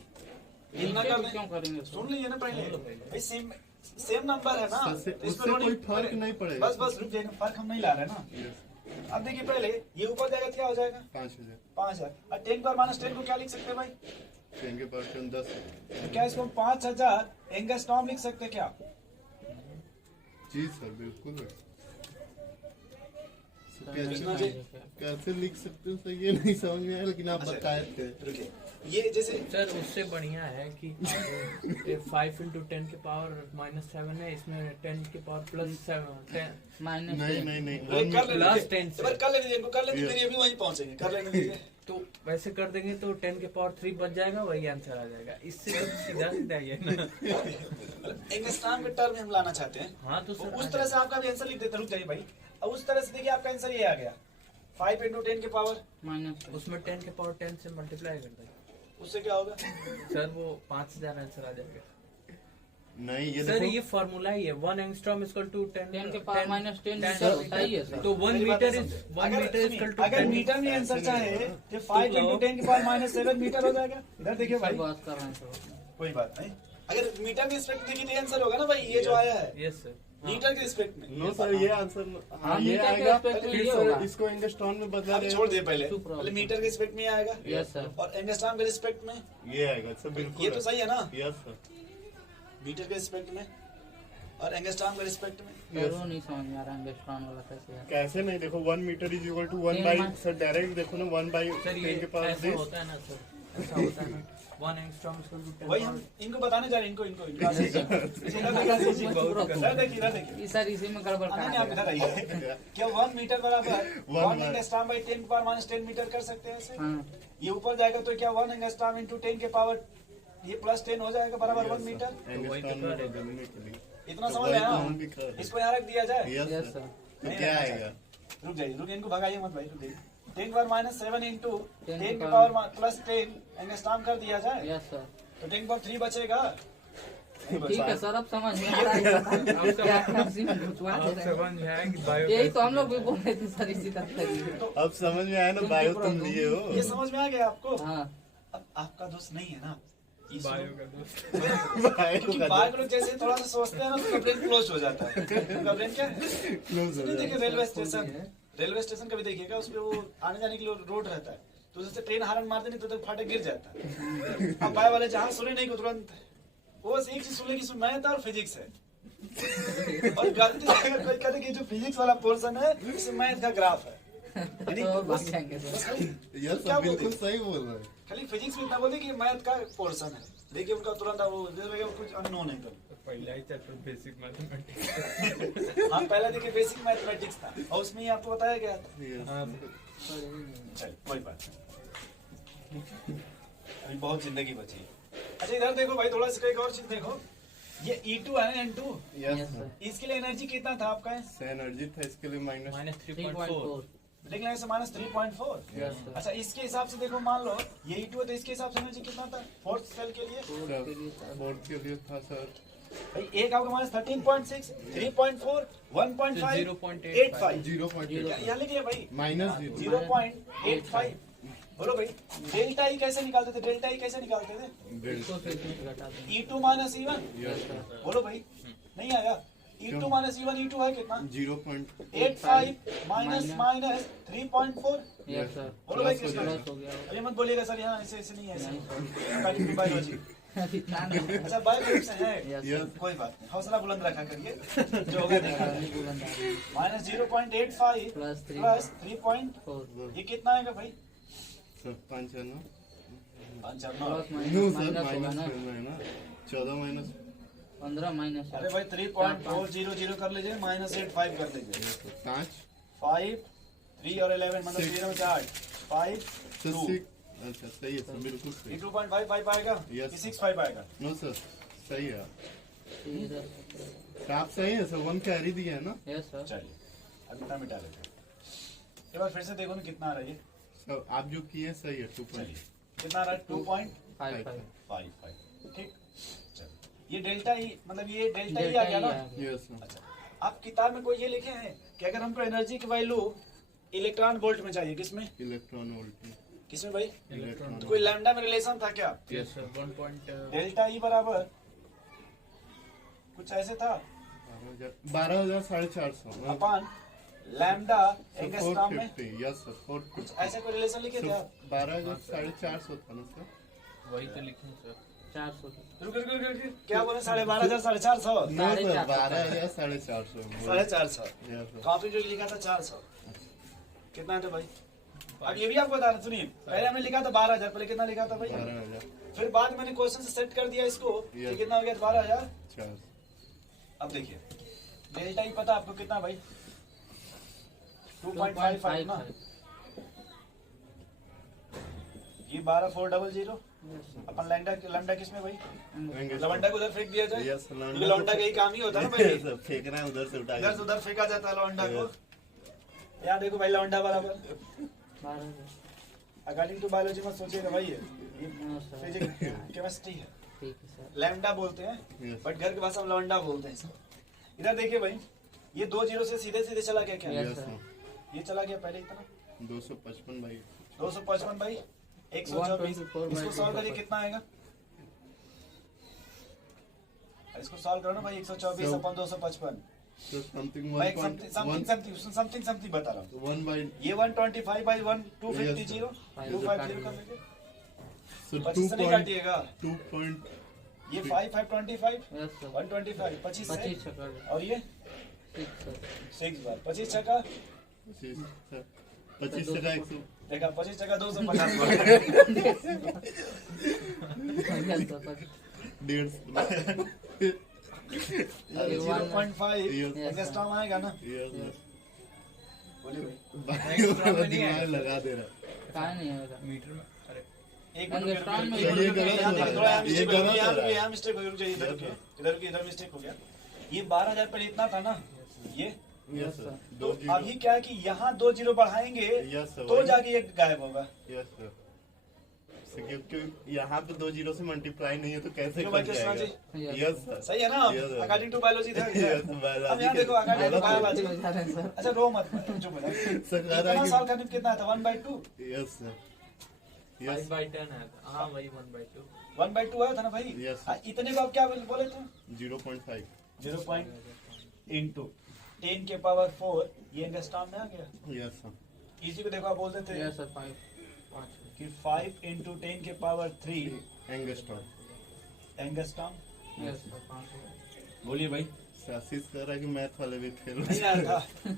इतना नीचे कर भी दें। क्यों करेंगे सुन सर? लीजिए ना पहले भाई, सेम नंबर है ना, उससे तो इसमें कोई लोडिंग- फर्क नहीं पड़ेगा। बस रुक जाइए, फर्क हम नहीं ला रहे ना। Yes, अब देखिए पहले ये ऊपर जाएगा क्या हो जाएगा? 5000 5000, और 10 पर माइनस 10 को क्या लिख सकते हैं भाई? 10 के पावर 10 तो क्या इसको 5000 एंगस्ट्रॉम लिख सकते हैं क्या? जी सर बिल्कुल। सर, कृष्णा कैसे जी। कैसे लिख सकते हो सर ये नहीं समझ में आया, लेकिन आप अच्छा। बताए थे। रुकिए, ये जैसे सर उससे बढ़िया है कि 5 इंटू 10 के पावर माइनस 7 है, इसमें 10 के पावर प्लस 7 माइनस नहीं नहीं नहीं अरे one कर meter- लेने Last दीजिए, 10 से। एक बार कर लेने दीजिए इनको, कर लेने Yes. दीजिए, ये भी वहीं पहुंचेंगे, कर लेने दीजिए। तो वैसे कर देंगे तो 10 के पावर 3 बच जाएगा, वही आंसर आ जाएगा। इससे तो सीधा सीधा ही है ना। एंगस्ट्रॉम के टर्म में हम लाना चाहते हैं, हाँ तो तो सर उस तरह से आपका भी आंसर लिख देते, रुक जाइए भाई। अब उस तरह से देखिए आपका आंसर ये आ गया 5 इंटू 10 के पावर, माइनस उसमें 10 के पावर 10 से मल्टीप्लाई कर दे उससे क्या होगा? सर, वो 5000 आंसर आ जाएगा। नहीं ये सर देखो ये फॉर्मूला ही है, 1 एंगस्ट्रॉम इक्वल टू 10 के पावर माइनस 10 10 मीटर होता ही है सर। तो 1 मेरी बात मीटर तो इज समझो। 1 मीटर इज इक्वल टू अगर मीटर में आंसर चाहे तो 5 इंटू 10 के पावर माइनस 7 मीटर हो जाएगा। इधर देखिए भाई, बात कर रहे हैं सर। कोई बात नहीं, अगर मीटर के रिस्पेक्ट देखिए तो आंसर होगा ना भाई, ये जो आया है यस सर। मीटर के रिस्पेक्ट में। नो सर ये आंसर हाँ ये मीटर के आएगा, aspect में फिर ये सर होगा। इसको एंगस्ट्रॉन में बदला अब छोड़ रहेगा, दे पहले, Super. पहले मीटर के रिस्पेक्ट में आएगा यस सर। और एंगस्ट्रॉम के रिस्पेक्ट में, ये आएगा सर बिल्कुल। ये तो सही है ना, यस सर। मीटर के रिस्पेक्ट में और एंगस्ट्रॉम के रिस्पेक्ट में। सर वो नहीं समझ में आ रहा है एंगस्ट्रॉन वाला कैसे है। कैसे नहीं, देखो 1 metre is equal to 1 by, sir direct देखो ना 1 बाई सर ये 10 के पावर ऐसा 10। होता है ना सर, ऐसा होता है ना, 1 एंगस्ट्रॉम इक्वल टू 10 वही हम इनको बताने जा रहे हैं, इनको इनको इनका सर देखिए इधर देखिए, ये सर इसी में गड़बड़ नहीं करा आप इधर आइए। क्या 1 मीटर बराबर 1 एंगस्ट्रॉम बाई 10 के पावर माइनस 10 मीटर कर सकते हैं ऐसे? हाँ ये ऊपर जाएगा तो क्या 1 एंगस्ट्रॉम इंटू 10 के पावर ये प्लस 10 हो जाएगा बराबर 1 मीटर। एंगस्ट्रॉन में बदलने के लिए इतना तो समझ वही में तो आया? हम भी कर रहे हैं। इसको यहाँ रख दिया जाए। Yes yes sir. तो क्या आएगा? रुक जाइए, रुक इनको भगाइए मत भाई, रुक जाइए। 10 पावर माइनस 7 इंटू 10 10 के के पावर प्लस 10 एंगस्ट्रॉम कर दिया जाए यस सर। तो 10 पावर 3 बचेगा। नहीं बच ठीक है पाया। सर, अब समझ में आ रहा है। क्या इसी में घुसवा दे आप रहे हैं। समझ में आया कि बायो यही तो हम लोग भी बोल रहे थे सर इसी तरह की। तो अब समझ में आया ना, बायो तुम लिए ये हो। समझ में आ गया आपको? हाँ अब आपका दोस्त नहीं है ना ये बायो सुनो। का दोस्त। बायो क्योंकि का बाहर के लोग जैसे थोड़ा सा सोचते हैं ना तो ब्रेन क्लोज हो जाता है। उनका ब्रेन क्या क्लोज हो नहीं, देखिए जाएगा। रेलवे स्टेशन कभी देखिएगा, उसपे वो आने जाने के लिए रोड रहता है, तो उससे ट्रेन हारन मारते नहीं तो फाटक गिर जाता है। अब बाय वाले जहाँ सुने नहीं को तुरंत वो बस एक चीज सुने की मैथ और फिजिक्स है, और गलती से अगर कोई कहते कि जो फिजिक्स वाला पोर्शन है इसमें मैथ का ग्राफ है, यानी तो बस भाग जाएंगे सर। बस खाली यस क्या सर बोलते बिल्कुल हैं? सही बोल रहे हैं। खाली फिजिक्स में इतना बोलते कि मैथ का पोर्शन है, देखिए उनका तुरंत वो लगेगा कुछ अननोन है कभी। पहला ही चैप्टर बेसिक मैथमेटिक्स। हाँ पहला देखिए बेसिक मैथमेटिक्स था और उसमें ही आपको बताया गया था। Yes. चल कोई बात नहीं, अभी बहुत जिंदगी बची है। अच्छा इधर देखो भाई, थोड़ा सा एक और चीज देखो, ये E2 है N2, Yes, yes sir. Sir. इसके लिए एनर्जी कितना था आपका? से एनर्जी था इसके लिए माइनस -3.4। 3.4 लेकिन ऐसे माइनस 3.4। Yes sir. अच्छा इसके हिसाब से देखो, मान लो ये E2 है तो इसके हिसाब से एनर्जी कितना था फोर्थ सेल के लिए? के लिए सर। बोर्ड के लिए था सर। भाई एक आपका माइनस 13.6, 3.4, 1.5, 0.85। 0.8 यहाँ लिखिए भाई माइनस 0.85। बोलो भाई डेल्टा ई कैसे निकालते थे? डेल्टा ई कैसे निकालते थे? इसको से इसमें घटा दें। E2 minus E1। Yes sir. बोलो भाई नहीं आया? E2 माइनस E1, E2 है कितना? 0.85 माइनस माइनस 3.4। Yes sir. बोलो भाई Plus हो कितना? जाएगा। प्लस हो गया अरे मत बोलिएगा सर, यहाँ ऐसे ऐसे नहीं है, नहीं ऐसे बायोलॉजी। अभी ध्यान नहीं। अच्छा बायोलॉजी से है, यस Yes. सर। कोई बात नहीं, हौसला बुलंद रखा करिए, जो होगा देखा नहीं बुलंद आ रही है। Minus 0.85 plus 3 plus 3. 4 ये कितना आएगा भाई? Sir 55 answer plus no minus sir minus होगा माइनस ना। करना है ना, 14 माइनस 15 माइनस अरे भाई 3.400 कर लीजिए, माइनस 85 कर लीजिए। 5 5, 3 और 11 मतलब Six. 0 4, 5, सर 2। 6। अच्छा सही है सर बिल्कुल ये सही। 2.55 आएगा Yes. कि 65 आएगा? नो सर सही है। 13 तो आप सही है सर, 1 कैरी दिया है ना यस सर। चलिए अब इतना मिटा लेते हैं, एक बार फिर से देखो ना कितना आ रहा है ये। सर। आप जो किए सही है 2 चलिए कितना आ रहा है? 2.55। 5 ठीक, चलिए ये डेल्टा ही मतलब ये डेल्टा ही आ डेल्टा गया ना। Yes sir. अच्छा आप किताब में कोई ये लिखे हैं कि अगर हमको एनर्जी की वैल्यू इलेक्ट्रॉन वोल्ट में चाहिए, किसमें इलेक्ट्रॉन वोल्ट किसमें भाई? इलेक्ट्रॉन तो कोई लैम्डा में रिलेशन था क्या? Yes sir 1. डेल्टा ई बराबर कुछ ऐसे था 12,450 अपन लैम्डा एंगस्ट्रॉम में 450 यस सर 450 ऐसे कोई रिलेशन लिखे थे आप? 12,450 था ना सर। वही तो लिखे सर। 400 रुक क्या बोले? 12,500 450 no sir 450 12,450 450 yes sir. Copy जो लिखा था 400 कितना था भाई? अब ये भी आपको बता रहा, सुनिए पहले हमने लिखा था 12,000, पहले कितना लिखा था भाई? 12,000 फिर बाद मैंने क्वेश्चन से सेट कर दिया इसको, ये Yes. कितना हो गया? 12,000। 4 अब देखिए डेल्टा ही पता आपको कितना भाई? 2.55 ना, ये 12,400। अपन लैम्डा किस में भाई? लवंडा को उधर फेंक दिया जाए, यस क्योंकि लवंडा का ही काम ही होता है ना भाई, सर फेंकना है उधर से उठा इधर से उधर फेंका जाता है लवंडा को। यहाँ देखो भाई लौंडा बराबर 12 अकॉर्डिंग टू बायोलॉजी में सोचिएगा भाई ये नो सर फिजिक्स केमिस्ट्री है, ठीक है सर लैम्डा बोलते हैं Yes. बट घर के भाषा में लौंडा बोलते हैं। इधर देखिए भाई ये 2 जीरो से सीधे सीधे चला गया क्या? Yes, yes sir. सर ये चला गया पहले इतना 255 भाई 255 भाई 124। 124 इसको सॉल्व करिए कितना आएगा? इसको सॉल्व करो ना भाई 124 So- अपन 255 तो समथिंग भाई समथिंग बता रहा हूँ 1 बाई ये 125 बाई 1 250 Yes, sir. 0 Five 250 कर लीजिए सो 25 से नहीं काटिएगा 2 ये 5 525 यस सर 125 25 से 25 छक्का और ये 6 सर 6 बार 25 छक्का 25 टका 100 देखा 25 छक्का 250 बार यस सर 150 0.5 Yes. एंगस्ट्रॉम आएगा ना यस बोलिए भाई भाई दिमाग लगा दे रहा कहाँ नहीं होगा मीटर में अरे एक मिनट एंगस्ट्रॉम में ये गलत यहाँ हो देखो, रहा थोड़ा है। ये गलत हो रहा है। यहाँ मिस्टेक हो गई, रुक जाइए, इधर रुकिए, इधर मिस्टेक हो गया। ये 12,000 पहले इतना था ना ये, यस सर तो 2 अभी क्या है कि यहाँ 2 जीरो बढ़ाएंगे यस सर तो जाके ये गायब होगा। यस सर क्योंकि यहाँ पे 2 जीरो से मल्टीप्लाई नहीं है तो कैसे क्यों भाई कट कृष्णा जाएगा? जी? यस सर सही है ना? Yes, sir. According to biology था Yes, अब biology यहाँ के- देखो अकॉर्डिंग टू गलत हो बायोलॉजी। बजा रहे हैं सर अच्छा रो मत चुप हो जाओ। सर कह रहा इतना है सॉल्व करने में कितना था 1/2 यस सर 5/10 है। हाँ वही 1/2। 1/2 आया था ना भाई। Yes. इतने को आप क्या बोले थे? 0.5 0. इंटू 10 के पावर 4 ये एंगस्ट्रॉम में आ गया। यस सर इसी को देखो आप बोलते थे यस सर 5 कि 5 इंटू 10 के power 3 angstrom angstrom. Yes sir 5 बोलिए भाई। आशीष कह रहा है कि मैथ वाले भी फेल नहीं आया था।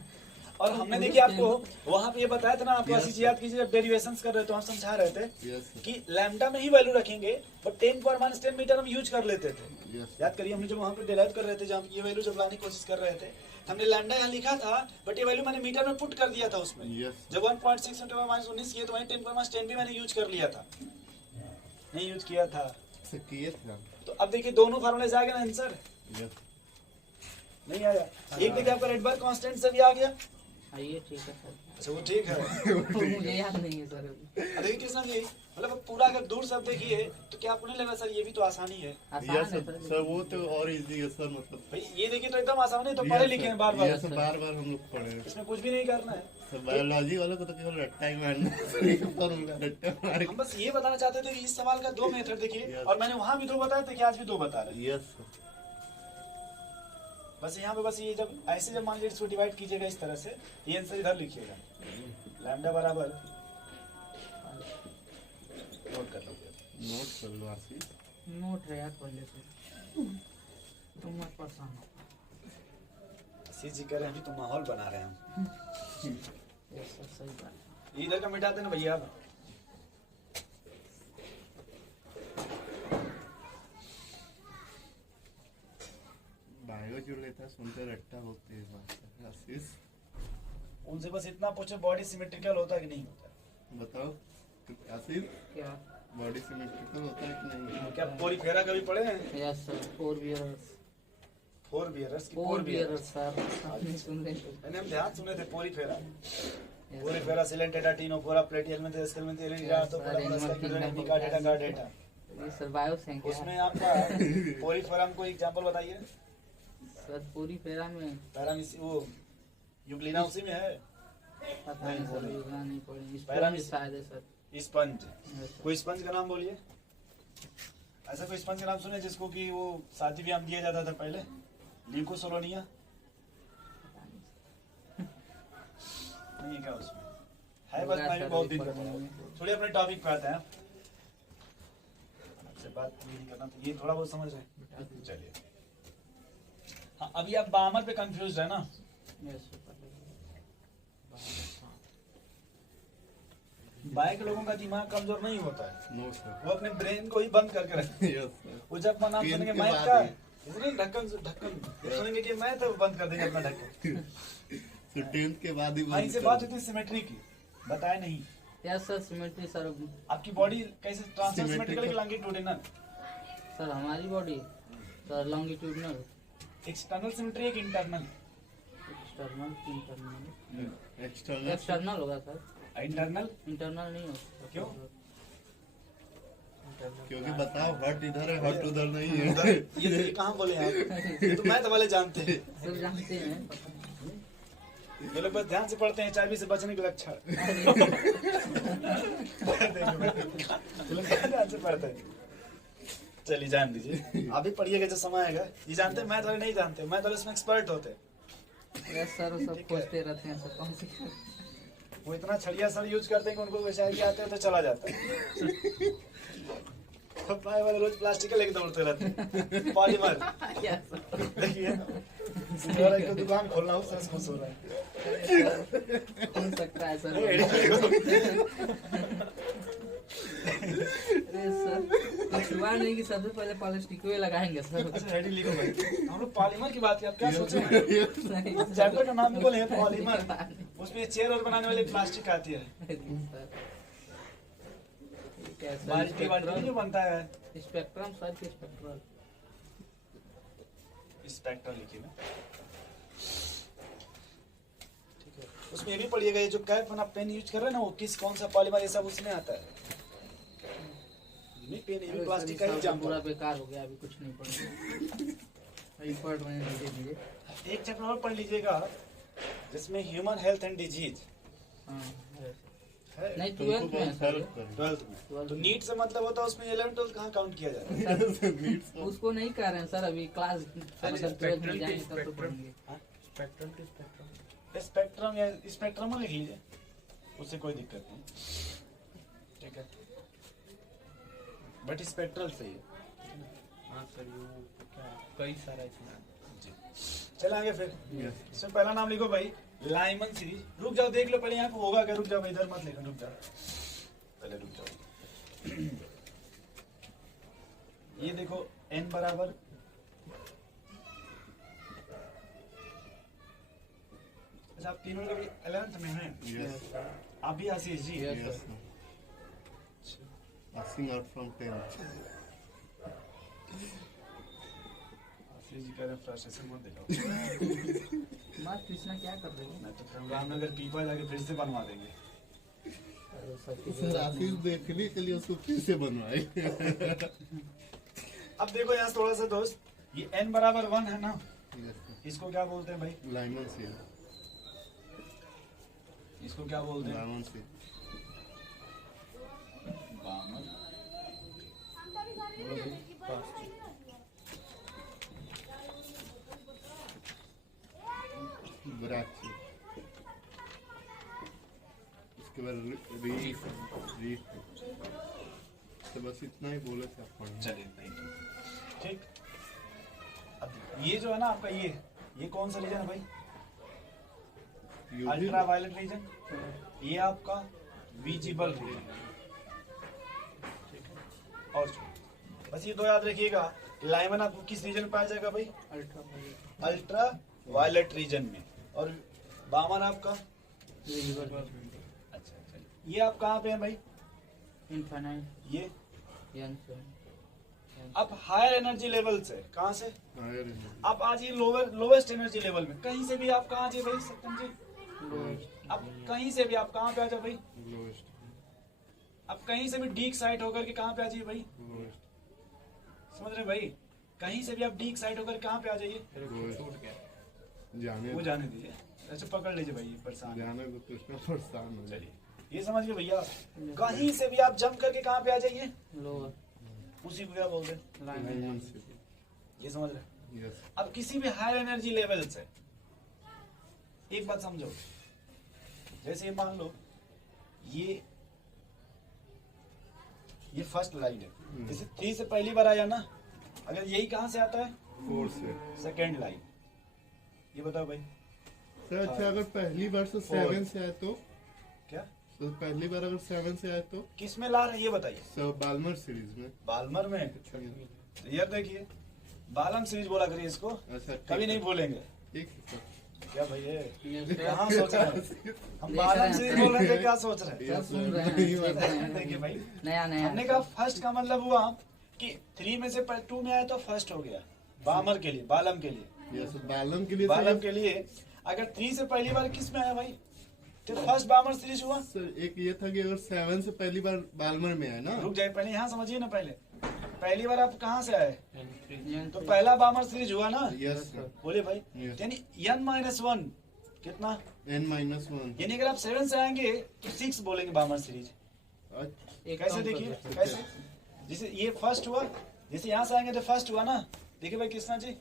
और हमने देखिए आपको वहां पे ये बताया था ना, आपको Yes, ऐसी चीज याद कीजिए, जब डेरिवेशंस कर रहे थे हम समझा रहे थे यस कि लैम्डा में ही वैल्यू रखेंगे, बट 10 पावर माइनस 10 मीटर हम यूज कर लेते थे। यस याद करिए हमने जब वहां पे डेराइव कर रहे थे, जब ये वैल्यू जब लाने की कोशिश कर रहे थे, तो हमने लैम्डा यहाँ लिखा था, बट ये वैल्यू मैंने मीटर में पुट कर दिया था उसमें। यस जब 1.6 × माइनस 19 किए तो वहीं 10 पावर माइनस 10 भी मैंने यूज कर लिया था, नहीं यूज किया था। सर किए थे तो अब देखिए दोनों फार्मूले से आ गया ना आंसर, यस नहीं आया। एक देखिए आपका रेडबर्ग कांस्टेंट से भी आ गया। आइए ठीक है सर अच्छा वो ठीक है। मुझे याद नहीं है सर अभी। देखिए कृष्णा जी, मतलब अब पूरा अगर दूर से आप देखिए तो क्या आपको नहीं लग रहा सर ये भी तो आसानी है? आसान यस है सर वो तो और इजी है सर मतलब भाई ये देखिए तो एकदम आसान है, तो पढ़े लिखे हैं बार बार, यस बार बार हम लोग पढ़े हैं इसमें कुछ भी नहीं करना है। सर बायोलॉजी वालों को तो केवल रट्टा ही मारना है फॉर्मूला रट्टा मार हम बस ये बताना चाहते थे कि इस सवाल का 2 मेथड देखिए, Yes. और मैंने वहां भी 2 बताए थे कि आज भी 2 बता रहे हैं। यस बस यहाँ पे बस ये जब ऐसे जब मान लीजिए इसको डिवाइड कीजिएगा इस तरह से, ये आंसर इधर लिखिएगा, लैम्डा बराबर, नोट कर लो। नोट कर लो आशीष नोट है याद पढ़ लेते तुम मत परेशान हो। सी जी कह रहे हैं अभी तो माहौल बना रहे हैं हम। यस सर सही बात है। ये इधर का मिटाते ना भैया आप। बायो जो लेता है सुनते रट्टा होते हैं आशीष उनसे बस इतना पूछे बॉडी सिमेट्रिकल होता है कि नहीं होता? बताओ आशीष क्या बॉडी सिमेट्रिकल होता है कि नहीं क्या पोरी फेरा कभी पढ़े हैं? यस सर 4 बियर्स 4 बियर्स की 4 बियर्स सर आपने सुन रहे हो मैंने हम ध्यान सुने थे पोरी फेरा, पोरी फेरा सिलेंटेडा टीनो पोरा प्लेटियल में स्केल में तेरे जा तो पूरा पूरा स्केल में निका डेटा का डेटा। ये सर बायोस हैं क्या उसमें आपका पोरी फेरा को एग्जांपल बताइए। सर पूरी फेरा में पैरामिस वो यूग्लिना उसी में है। पता नहीं सर योजना नहीं पड़ी पैरामिस- स्पॉन्ज शायद है सर स्पंज, Yes, sir. कोई स्पंज का नाम बोलिए। ऐसा कोई स्पंज का नाम सुने जिसको कि वो शादी ब्याह में दिया जाता था पहले, ल्यूकोसोलोनिया पता नहीं सर। नहीं है क्या उसमें है? बस मैं भी बहुत दिन का पढ़ा। थोड़ी अपने टॉपिक पे आते हैं। आपसे बात नहीं करना तो ये थोड़ा बहुत समझ रहे हैं। चलिए हाँ, अभी आप बामर पे कंफ्यूज है ना? यस सर पता बाय के लोगों का दिमाग कमजोर नहीं होता है, नो सर वो अपने ब्रेन को ही बंद करके रखते हैं। यस सर वो जब नाम पेन सुनेंगे के मैथ बाद का, ही। इसलिए ढक्कन ढक्कन सुनेंगे कि मैथ है, वो बंद कर देंगे अपना ढक्कन। तो 10th के बाद ही हाँ, इनसे बात होती है सिमेट्री की, बताया नहीं। यस सर सिमेट्री सर आपकी बॉडी कैसे ट्रांसफर Symmetrical- सिमेट्रिकल की लॉन्गिट्यूडिनल? सर हमारी body sir longitudinal external symmetry एक internal? External internal external external होगा सर, इंटरनल इंटरनल नहीं होगा। क्यों? क्योंकि बताओ हट इधर है हट उधर नहीं है। ये कहाँ बोले आप? ये तो मैथ वाले जानते हैं। सर जानते हैं। ये लोग बस ध्यान से पढ़ते हैं चाबी से बचने के लक्षण। ध्यान से पढ़ते हैं। चलिए जान दीजिए, आप भी पढ़िएगा जब समय आएगा। ये जानते हैं मैथ वाले नहीं जानते, मैथ वाले इसमें एक्सपर्ट होते हैं। यस सर, वो सब खोजते रहते हैं, सब कौन सी वो इतना छड़िया सर यूज करते हैं कि उनको शायरी आते हैं तो चला जाता है। पाए वाले रोज प्लास्टिक लेके दौड़ते रहते हैं, पॉलीमर। Yes sir. देखिए और एक दुकान खोलना हो सर, खुश हो रहा है। हो सकता है सर। अरे अरे सर, हुआ नहीं कि सबसे पहले प्लास्टिक लगाएंगे सर। अच्छा हेडी लिखो भाई, हम लोग पॉलीमर की बात की, आप क्या सोच रहे हैं? नहीं चैप्टर का नाम बोले पॉलीमर, उसमें चेयर और बनाने वाली प्लास्टिक आती है। बाल्टी वाल्टी जो बनता है, स्पेक्ट्रम सर के स्पेक्ट्रल। स्पेक्ट्रम लिखिए ना, ठीक है। उसमें ये भी पढ़िएगा, ये जो कैप आप पेन यूज कर रहे हैं ना, वो किस कौन सा पॉलीमर ये सब उसमें आता है। नहीं पेन ये भी प्लास्टिक का ही एग्जांपल। पूरा बेकार हो गया, अभी कुछ नहीं पढ़ना। अभी पढ़ रहे हैं धीरे धीरे। एक चैप्टर और पढ़ लीजिएगा जिसमें ह्यूमन हेल्थ एंड डिजीज हाँ है, नहीं 12th में है सर ये। 12th में। तो नीट से मतलब होता है उसमें 11 12 कहाँ काउंट किया जाता है? उसको नहीं कह रहे हैं सर, अभी क्लास मतलब 12th में जाएंगे तब तो पढ़ेंगे। स्पेक्ट्रम की स्पेक्ट्रम स्पेक्ट्रम या स्पेक्ट्रम लिख लीजिए, उससे कोई दिक्कत नहीं, ठीक है। बट स्पेक्ट्रल सही है। हाँ सर, ये क्या कई सारा इसमें जी चल आगे फिर। इसमें पहला नाम लिखो भाई, लाइमन सीरीज। रुक जाओ, देख लो पहले यहाँ पे होगा क्या। रुक जाओ भाई, इधर मत लिखो, रुक जाओ पहले, रुक जाओ। ये देखो n बराबर अच्छा, आप तीनों कभी 11th में हैं? आप भी Ashish ji? Yes, Passing out from 10th. Ashish ji कह रहे हैं फ्रस्ट्रेशन मत दिखाओ। बात कृष्णा क्या कर रहे हो? मैं तो रामनगर पीपा जाके फिर से बनवा देंगे। अरे सब कुछ सर आशीष देखने के लिए उसको फिर से बनवाए। अब देखो यहाँ थोड़ा सा दोस्त, ये n बराबर 1 है ना, इसको क्या बोलते हैं भाई? लाइमन से इसको क्या बोलते हैं? लाइमन से बामन। ब्राची, इसके बाद रीफ रीफ। तो बस इतना ही बोले थे आप। चलिए नहीं ठीक। अब ये जो है ना आपका, ये कौन सा रीजन है भाई? Ultraviolet region. ये आपका विजिबल रीजन। और बस ये दो याद रखिएगा। लाइमन आपको किस रीजन में पाया जाएगा भाई? अल्ट्रा वायलेट रीजन में। और बामन आपका अच्छा, ये आप कहाँ पे हैं भाई? इनफाइनाइट ये यंग। अब हायर एनर्जी लेवल से कहाँ से हायर आप आज ये लोवेस्ट एनर्जी लेवल में, कहीं से भी आप कहाँ जाए भाई सत्यम जी? अब कहीं से भी आप कहाँ पे आ जाओ भाई? लोएस्ट अब कहीं से भी डीक साइड होकर के कहाँ पे आ जाइए भाई? लोएस्ट समझ रहे भाई? कहीं से भी आप डीक साइड होकर कहाँ पे आ जाइए? जाने वो जाने दीजिए। अच्छा पकड़ लीजिए भाई, परेशान जाने को तो इसमें परेशान हो जाए। चलिए ये समझिए भैया, कहीं से भी आप जंप करके कहाँ पे आ जाइए? लोअर उसी को क्या बोलते हैं? लाइमन से ये समझ रहे? यस अब किसी भी हायर एनर्जी लेवल से एक बात समझो, जैसे मान लो ये फर्स्ट लाइन है, जैसे 3 से पहली बार आया ना, अगर यही कहाँ से आता है? 4 से सेकेंड लाइन। ये बताओ भाई सर। अच्छा अगर पहली बार से 7 से आए तो क्या तो पहली बार अगर 7 से आए तो किस में ला रहे हैं ये बताइए? सर बाल्मर सीरीज में। बाल्मर में। तो यार देखिए, बालम सीरीज बोला करिए इसको, अच्छा कभी नहीं बोलेंगे। ठीक है सर। क्या भाई ये Yes, कहाँ सोच रहे हैं? हम बालम सीरीज बोल रहे हैं, क्या सोच रहे हैं? सब सुन रहे हैं, देख रहे हैं। देखिए भाई, नया हमने कहा फर्स्ट का मतलब हुआ कि 3 में से 2 में आया तो फर्स्ट हो गया। बामर के लिए, बालम के लिए, यस बालम के लिए बालम के लिए। अगर 3 से पहली बार किस में आया भाई, तो फर्स्ट बामर सीरीज हुआ। सर एक ये था कि अगर 7 से पहली बार बाल्मर में है ना, रुक जाए, पहले यहाँ समझिए ना, पहली बार आप कहाँ से आए, N3 तो पहला बामर सीरीज हुआ ना। यस सर, बोले भाई, Yes. यानी n-1 कितना, n-1। यानी अगर आप 7 से आएंगे तो 6 बोलेंगे बामर सीरीज। एक कैसे काम कर देखिए, दो। कैसे, जैसे ये फर्स्ट हुआ, जैसे यहाँ से आएंगे तो फर्स्ट हुआ ना। देखिए भाई कृष्णा जी,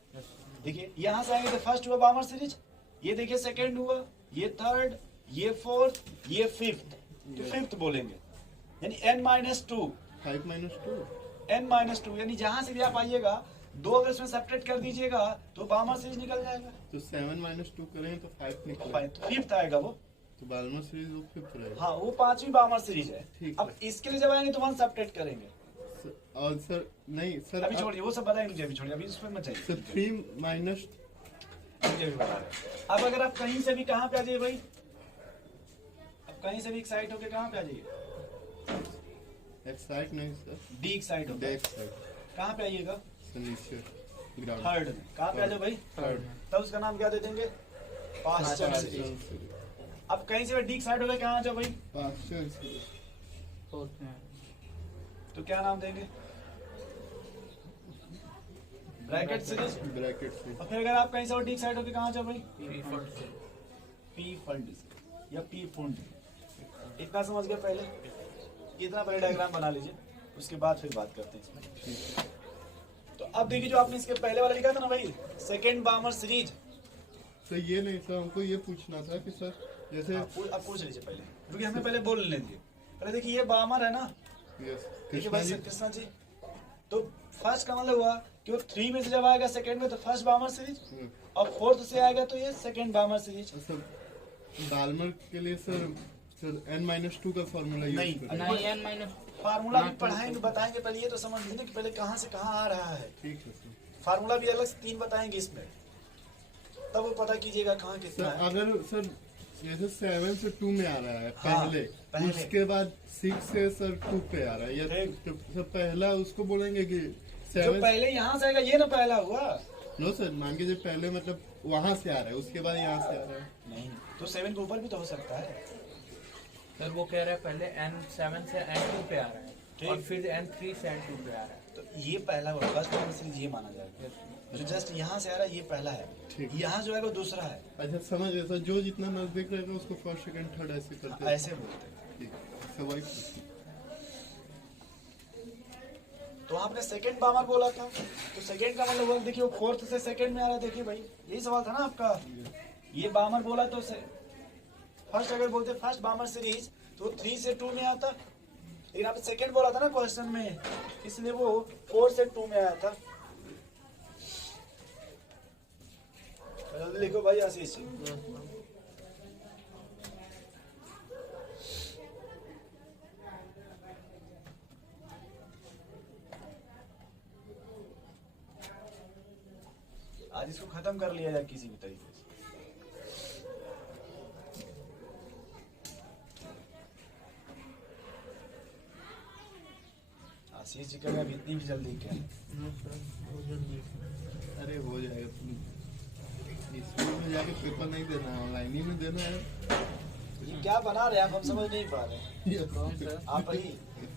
देखिए यहाँ से आएंगे तो फर्स्ट हुआ बामर सीरीज, ये देखिए सेकंड हुआ, ये थर्ड, ये फोर्थ, ये फिफ्थ, तो फिफ्थ बोलेंगे, यानी n-2, 5-2। n-2, यानी जहां से भी आप आइएगा 2 अगर इसमें सेपरेट कर दीजिएगा तो बामर सीरीज निकल जाएगा, तो 7-2 करेंगे तो 5 निकलेगा, फाइन, तो फिफ्थ आएगा वो। तो बाल्मर सीरीज वो 5th रहेगा। हाँ, वो 5वीं बामर सीरीज है। ठीक अब इसके लिए जब आएंगे तो 1 सेपरेट करेंगे। और सर नहीं सर, अभी छोड़िए वो सब बताएंगे, मुझे अभी छोड़िए, अभी इसमें मत चाहिए। सर 3 माइनस, मुझे भी बता रहे। अब अगर आप कहीं से भी कहाँ पे आ जाइए भाई, अब कहीं से भी एक्साइट होके कहाँ पे आ जाइए, एक्साइट नहीं सर, डी एक्साइट होके बैक साइड, कहाँ पे आइएगा, सर नीचे ग्राउंड, थर्ड में कहाँ पे आ जाओ भाई, थर्ड, तब उसका नाम क्या दे देंगे, पास्चर सीरीज। अब कहीं से भी डी एक्साइट होके कहाँ आ जाओ भाई, पास्चर सीरीज, फोर्थ में तो क्या नाम देंगे, ब्रैकेट सीरीज। ब्रैकेट से और फिर अगर आप कहीं से और डी साइड होके कहाँ जाओ भाई, P fold पी फंड या पी फंड। इतना समझ गए पहले, इतना पहले डायग्राम बना लीजिए, उसके बाद फिर बात करते हैं इसमें। तो अब देखिए जो आपने इसके पहले वाला लिखा था ना भाई, सेकंड बामर सीरीज, सर ये नहीं सर, हमको ये पूछना था कि सर जैसे अब पूछ लीजिए पहले, क्योंकि हमें पहले बोल लेने दीजिए। पहले देखिए ये बामर है ना, यस देखिए कृष्णा भाई जी, कृष्णा जी, तो फर्स्ट का मतलब हुआ कि वो 3 में से जब आएगा सेकंड में तो फर्स्ट बामर सीरीज, और फोर्थ से आएगा तो ये second Balmer series. Sir Balmer के लिए सर n-2 का फॉर्मूला नहीं, यूज करें। नहीं n माइनस फार्मूला भी पढ़ाएंगे, बताएंगे, पहले ये तो समझ लीजिए कि पहले कहाँ से कहाँ आ रहा है। ठीक है सर। फार्मूला भी अलग से 3 बताएंगे इसमें, तब वो पता कीजिएगा कहाँ सर कितना है। अगर सर जैसे 7 से 2 में आ रहा है हाँ, पहले, पहले। उसके बाद 6 से सर 2 पे आ रहा है, या ठीक। तो सर पहला उसको बोलेंगे कि जो 7। पहले यहाँ से आएगा ये ना पहला हुआ, नो सर, मान के जो पहले मतलब वहां से आ रहा है, उसके बाद यहाँ से आ रहा है। नहीं तो 7 के ऊपर भी तो हो सकता है। सर वो कह रहा है पहले N7 से N2 पे आ रहा है, ठीक। और फिर N3 से N2 पे आ रहा है। तो ये पहला हुआ, फर्स्ट बामर सीरीज ये माना जाएगा। जो जस्ट यहाँ से आ रहा है ये पहला है, ठीक। यहाँ जो है वो दूसरा है, अच्छा समझ गए सर, जो जितना नजदीक रहेगा उसको फर्स्ट सेकंड थर्ड ऐसे करते हैं। ऐसे बोलते हैं। ठीक सर, वही पूछिए। तो आपने सेकंड बामर बोला था, तो सेकंड का मतलब हुआ, देखिए वो फोर्थ से सेकंड में आ रहा है। देखिए भाई यही सवाल था ना आपका, ये बामर बोला तो फर्स्ट अगर बोलते फर्स्ट बामर सीरीज तो 3 से 2 में आता, लेकिन आपने सेकंड बोला था ना क्वेश्चन में, इसलिए वो 4 से 2 में आया था। जल्दी लिखो भाई आशीष जी। आज इसको खत्म कर लिया जाए किसी भी तरीके से। आशीष जी करें, अब इतनी भी जल्दी क्या है? अरे हो जाएगा, स्कूल में जाके पेपर नहीं देना है, ऑनलाइन ही में देना है। ये क्या बना रहे हैं आप, हम समझ नहीं पा रहे हैं। कौन सा आप ही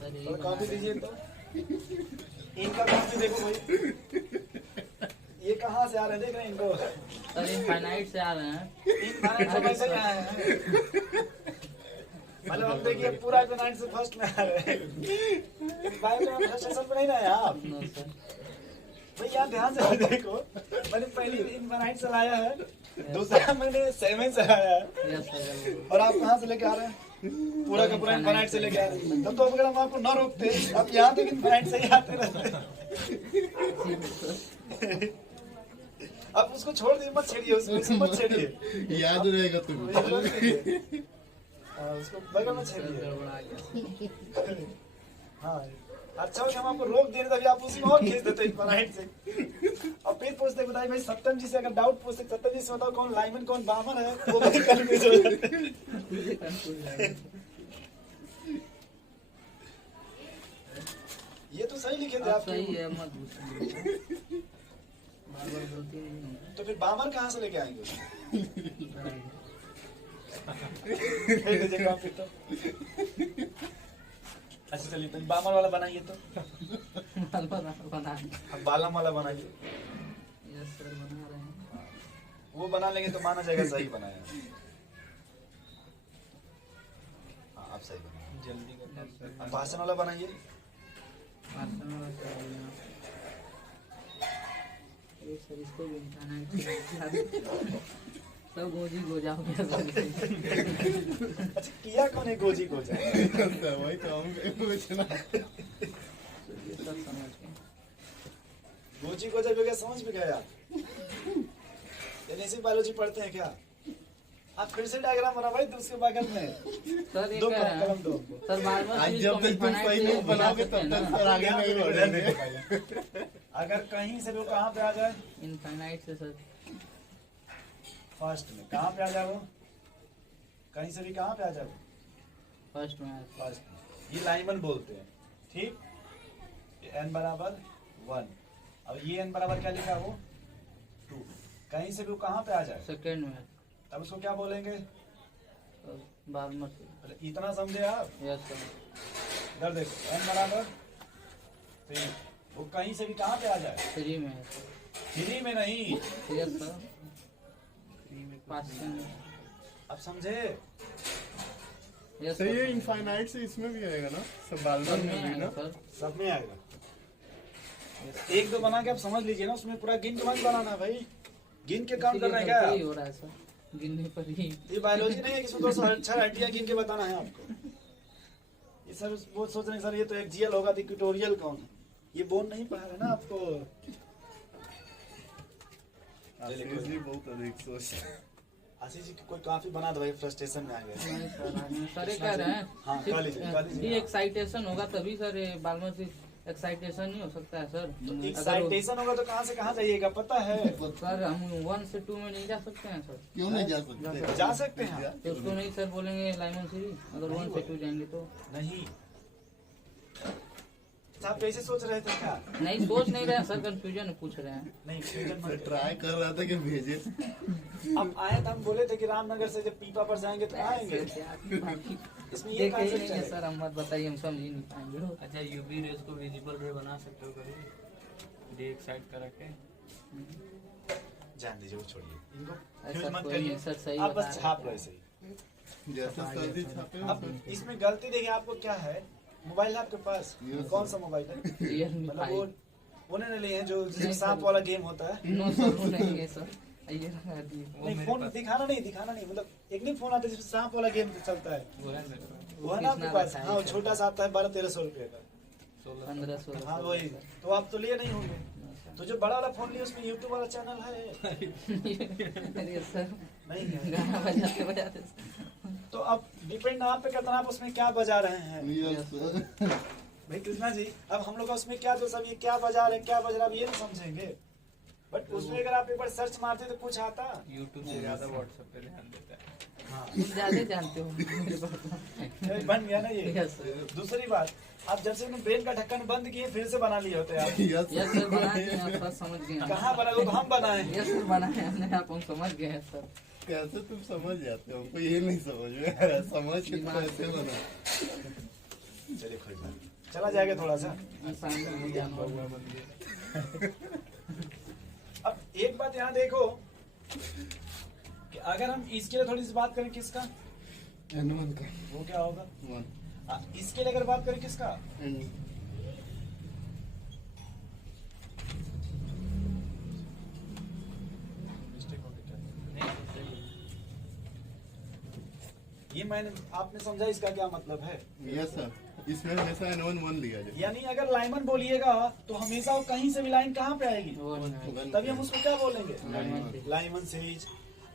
सर यही थोड़ा कॉपी बना दीजिए तो, इनका कॉपी देखो भाई, ये कहाँ से आ रहे हैं, देख रहे हैं इनको, सर इनफाइनाइट से आ रहे हैं। इनफाइनाइट से कैसे आए हैं? मतलब हम देखिए पूरा इनफाइनाइट से फर्स्ट में आ रहे हैं, इनफाइनाइट में फर्स्ट स्टेशन पे नहीं ना है आप। नो सर भाई यहाँ ध्यान से देखो, मैंने पहली इनफाइनाइट से लाया है, दूसरा मैंने 7 से लाया है, यस सर और आप कहाँ से लेके आ रहे हैं? पूरा का पूरा इनफाइनाइट से लेके आ रहे हैं। तब तो अगर हम आपको न रोकते, आप यहाँ तक इनफाइनाइट से ही आते रहते। आप उसको छोड़ दीजिए, मत छेड़िए उसको मत छेड़िए, याद रहेगा तुम्हें। उसको बगल में छेड़िए। गड़बड़ा गया। हाँ अच्छा हो कि हम आपको रोक दे रहे, तभी आप उसी में और खींच देते इनफाइनाइट से। और फिर पूछते बताइए भाई, सत्यम जी से अगर डाउट पूछते, सत्यम जी से बताओ कौन लाइमन कौन बामर है, वो भी कंफ्यूज हो जाते। ये तो सही लिखे थे आप आप, सही है, मत पूछिए। बार बार गलती नहीं होगी। तो फिर बामर कहाँ से लेके आएंगे? फिर लीजिए काम फिर तो। अच्छा चलिए तो बामर वाला बनाइए तो। बना अब बालम वाला बनाइए। यस सर बना रहे हैं। वो बना लेंगे तो माना जाएगा सही बनाया। हाँ आप सही बनाए। जल्दी का काम कर। अब भाषण वाला बनाइए। आसन वाला चाहिए ना। अरे सर इसको भी मिटाना है। सब गोजी गोजा हो गया सर। अच्छा किया कौन है गोजी गोजा? वही तो हम पूछना। ये सब समझ गए। गोजी गोजा भी गया, समझ भी गए आप? ऐसे बायोलॉजी पढ़ते हैं क्या आप? फिर से डायग्राम बना भाई दूसरे बगल में। सर ये दो कह रहे हैं कलम दो। सर बार बार आज जब तक तुम सही नहीं बनाओगे तब तक सर आगे नहीं बढ़ेंगे। अगर कहीं से वो कहाँ पे आ जाए? इनफाइनाइट से सर फर्स्ट में कहाँ पे आ जाए वो? कहीं से भी कहाँ पे आ जाए वो? फर्स्ट में फर्स्ट में। ये लाइमन बोलते हैं, ठीक? ये n बराबर 1। अब ये n बराबर क्या लिखा है वो? 2। कहीं से भी वो कहाँ पे आ जाए सेकेंड में तब उसको क्या बोलेंगे? बार मत। मतलब इतना समझे आप? यस सर इधर देखो n बराबर 3। वो कहीं से भी कहाँ पे आ जाए? 3 में है सर। 3 में नहीं। यस सर 5 में। अब समझे? यस तो ये सर इनफाइनाइट से इसमें भी आएगा ना, सब सब बालमन में में भी आएगा ना। सर। सब में आएगा। एक दो बना के आप समझ लीजिए ना, उसमें पूरा गिन के मत बनाना भाई। गिन के काम कर रहे हैं क्या गलती आप? हो रहा है सर गिनने पर ही। ये बायोलॉजी नहीं है कि इसमें थोड़ा सा अच्छा आइडिया गिन के बताना है आपको। ये सर वो सोच रहे हैं सर ये तो एक्सियल होगा तो इक्वेटोरियल कौन है? ये बोन नहीं पढ़ा रहे ना आपको। आशीष जी बहुत अधिक सोच। आशीष जी कोई काफी बना दो भाई, फ्रस्ट्रेशन में आ गए। नहीं सर आदमी सर ये कह रहे हैं हाँ, कह लीजिए, कह लीजिए। ये एक्साइटेशन होगा तभी सर ये बालमर से एक्साइटेशन नहीं हो सकता है सर। तो अगर एक्साइटेशन होगा तो कहाँ से कहाँ जाइएगा पता है? सर हम 1 से 2 में नहीं जा सकते हैं सर। क्यों नहीं जा सकते? जा सकते हैं। तो उसको नहीं सर बोलेंगे लाइमन सीरीज अगर 1 से 2 जाएंगे तो। नहीं आप कैसे सोच रहे थे क्या? नहीं सोच नहीं रहे हैं सर कंफ्यूजन पूछ रहे हैं। नहीं फ्यूजन मत। ट्राई कर रहा था कि भेजे। अब आए तो हम बोले थे कि रामनगर से जब पीपा पर जाएंगे तो आएंगे। इसमें ये देखे ही कॉन्सेप्ट नहीं है है। सर हम मत बताइए हम समझ ही नहीं पाएंगे। अच्छा यूवी रेज को विजिबल रे बना सकते हो कभी डे एक्साइट करा के? जान दीजिए वो छोड़िए इनको, ऐसा यूज मत कोई करिए। नहीं सर सही आप बता बस रहे छाप हैं। लो ऐसे ही। जैसे सर्दी छापे अब इसमें गलती देखिए आपको क्या है, मोबाइल है आपके पास? Yes, कौन sir. सा मोबाइल है? Realme मतलब 5 वो उन्होंने लिए हैं जो नहीं, सांप sir. वाला गेम होता है। नो सर वो नहीं है सर ये लगा दिए। नहीं फोन दिखाना नहीं मतलब एक नहीं फोन आता है जिसमें सांप वाला गेम चलता है, वो है मेरे पास वो है ना आपके कितना पास? बताइए हाँ वो सर? छोटा सा आता है 1200-1300 रुपए का। 1500 हाँ वही तो आप तो लिए नहीं होंगे। तो जो बड़ा वाला फोन लिया उसमें यूट्यूब वाला चैनल है? अरे सर नहीं है। गाना बजाते बजाते तो अब डिपेंड आप पे करता है आप उसमें क्या बजा रहे हैं। यस भाई कृष्णा जी अब हम लोग का उसमें क्या दोष, अब ये क्या बजा रहे हैं क्या बज रहा है अब ये नहीं समझेंगे। बट उसमें अगर आप एक बार सर्च मारते तो कुछ आता। यूट्यूब से ज्यादा व्हाट्सएप पे ध्यान देता है। हाँ तुम ज्यादा जानते हो मेरे बात ये बन गया ना ये। यस सर दूसरी बात आप जब से ब्रेन का ढक्कन बंद किए फिर से बना लिए होते आप। यस यस सर बना दिए आप सर समझ गए हम। कहाँ बना वो तो हम बनाए। यस सर बनाए हमने आप हम समझ गए हैं सर। कैसे तुम समझ जाते हो? हमको ये नहीं समझ में आ रहा, समझ के कैसे बना। चलिए कोई बात नहीं। चला जाएगा थोड़ा सा। इंसान को नहीं जानना होगा। अब एक बात यहाँ देखो कि अगर हम इसके लिए थोड़ी सी बात करें किसका, N1 का वो क्या होगा? 1 इसके लिए अगर बात करें किसका, and ये मैंने आपने समझा इसका क्या मतलब है? यस सर, इसमें हमेशा N1 1 लिया जाए। यानी अगर लाइमन बोलिएगा तो हमेशा वो कहीं से भी लाइन कहाँ पे आएगी? वो नहीं। तभी हम उसको क्या बोलेंगे? Lyman series.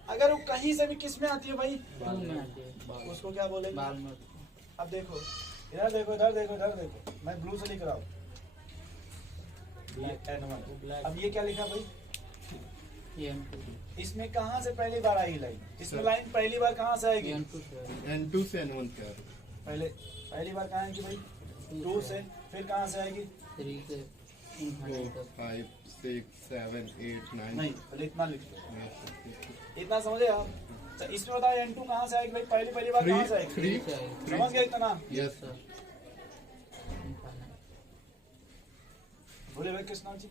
अगर वो कहीं से भी किस में आती है भाई? टू में आती है उसको क्या बोलेंगे? बाल में। अब देखो इधर देखो इधर देखो इधर देखो, मैं ब्लू से लिख रहा हूँ N1। अब ये क्या लिखा भाई? ये N2 इसमें कहाँ से पहली बार आई लाइन? इसमें लाइन पहली बार कहाँ से आएगी? N2 से N2 से N1 क्या है? पहले पहली बार कहाँ आएगी भाई? 2 से। फिर कहाँ से आएगी? 3 से 4 5 6 7 8 9 नहीं पहले इतना लिख दो, yes, इतना समझे आप। अच्छा, इसमें बताओ n2 कहाँ से आएगी भाई, पहली बार कहाँ से आएगी, 3 समझ गया इतना। yes सर बोले भाई कृष्णा जी,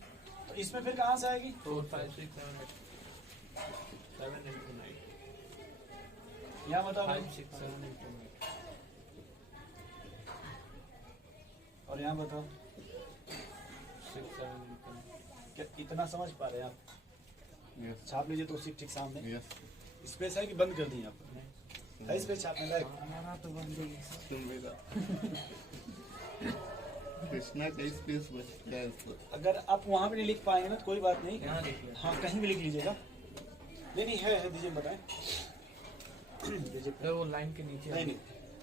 तो इसमें फिर कहाँ से आएगी, 4 5 6 7 8 7 into 9 यहाँ बताओ 5 भाई, 6 7 into 9 और यहाँ बताओ 6 7 into 9 क्या इतना समझ पा रहे हैं आप, yes छाप लीजिए तो ठीक सामने, yes स्पेस है कि बंद कर दिए आप, है स्पेस छापने लायक, हमारा तो बंद ही है। सुन मेरा कृष्णा का स्पेस बचता है इसको। अगर आप वहाँ पे नहीं लिख पाएंगे ना तो कोई बात नहीं, यहाँ लिखिए। हाँ कहीं भी लिख लीजिएगा, नहीं नहीं है दीजिए बताएं, दीजिए, सर वो लाइन के नीचे नहीं नहीं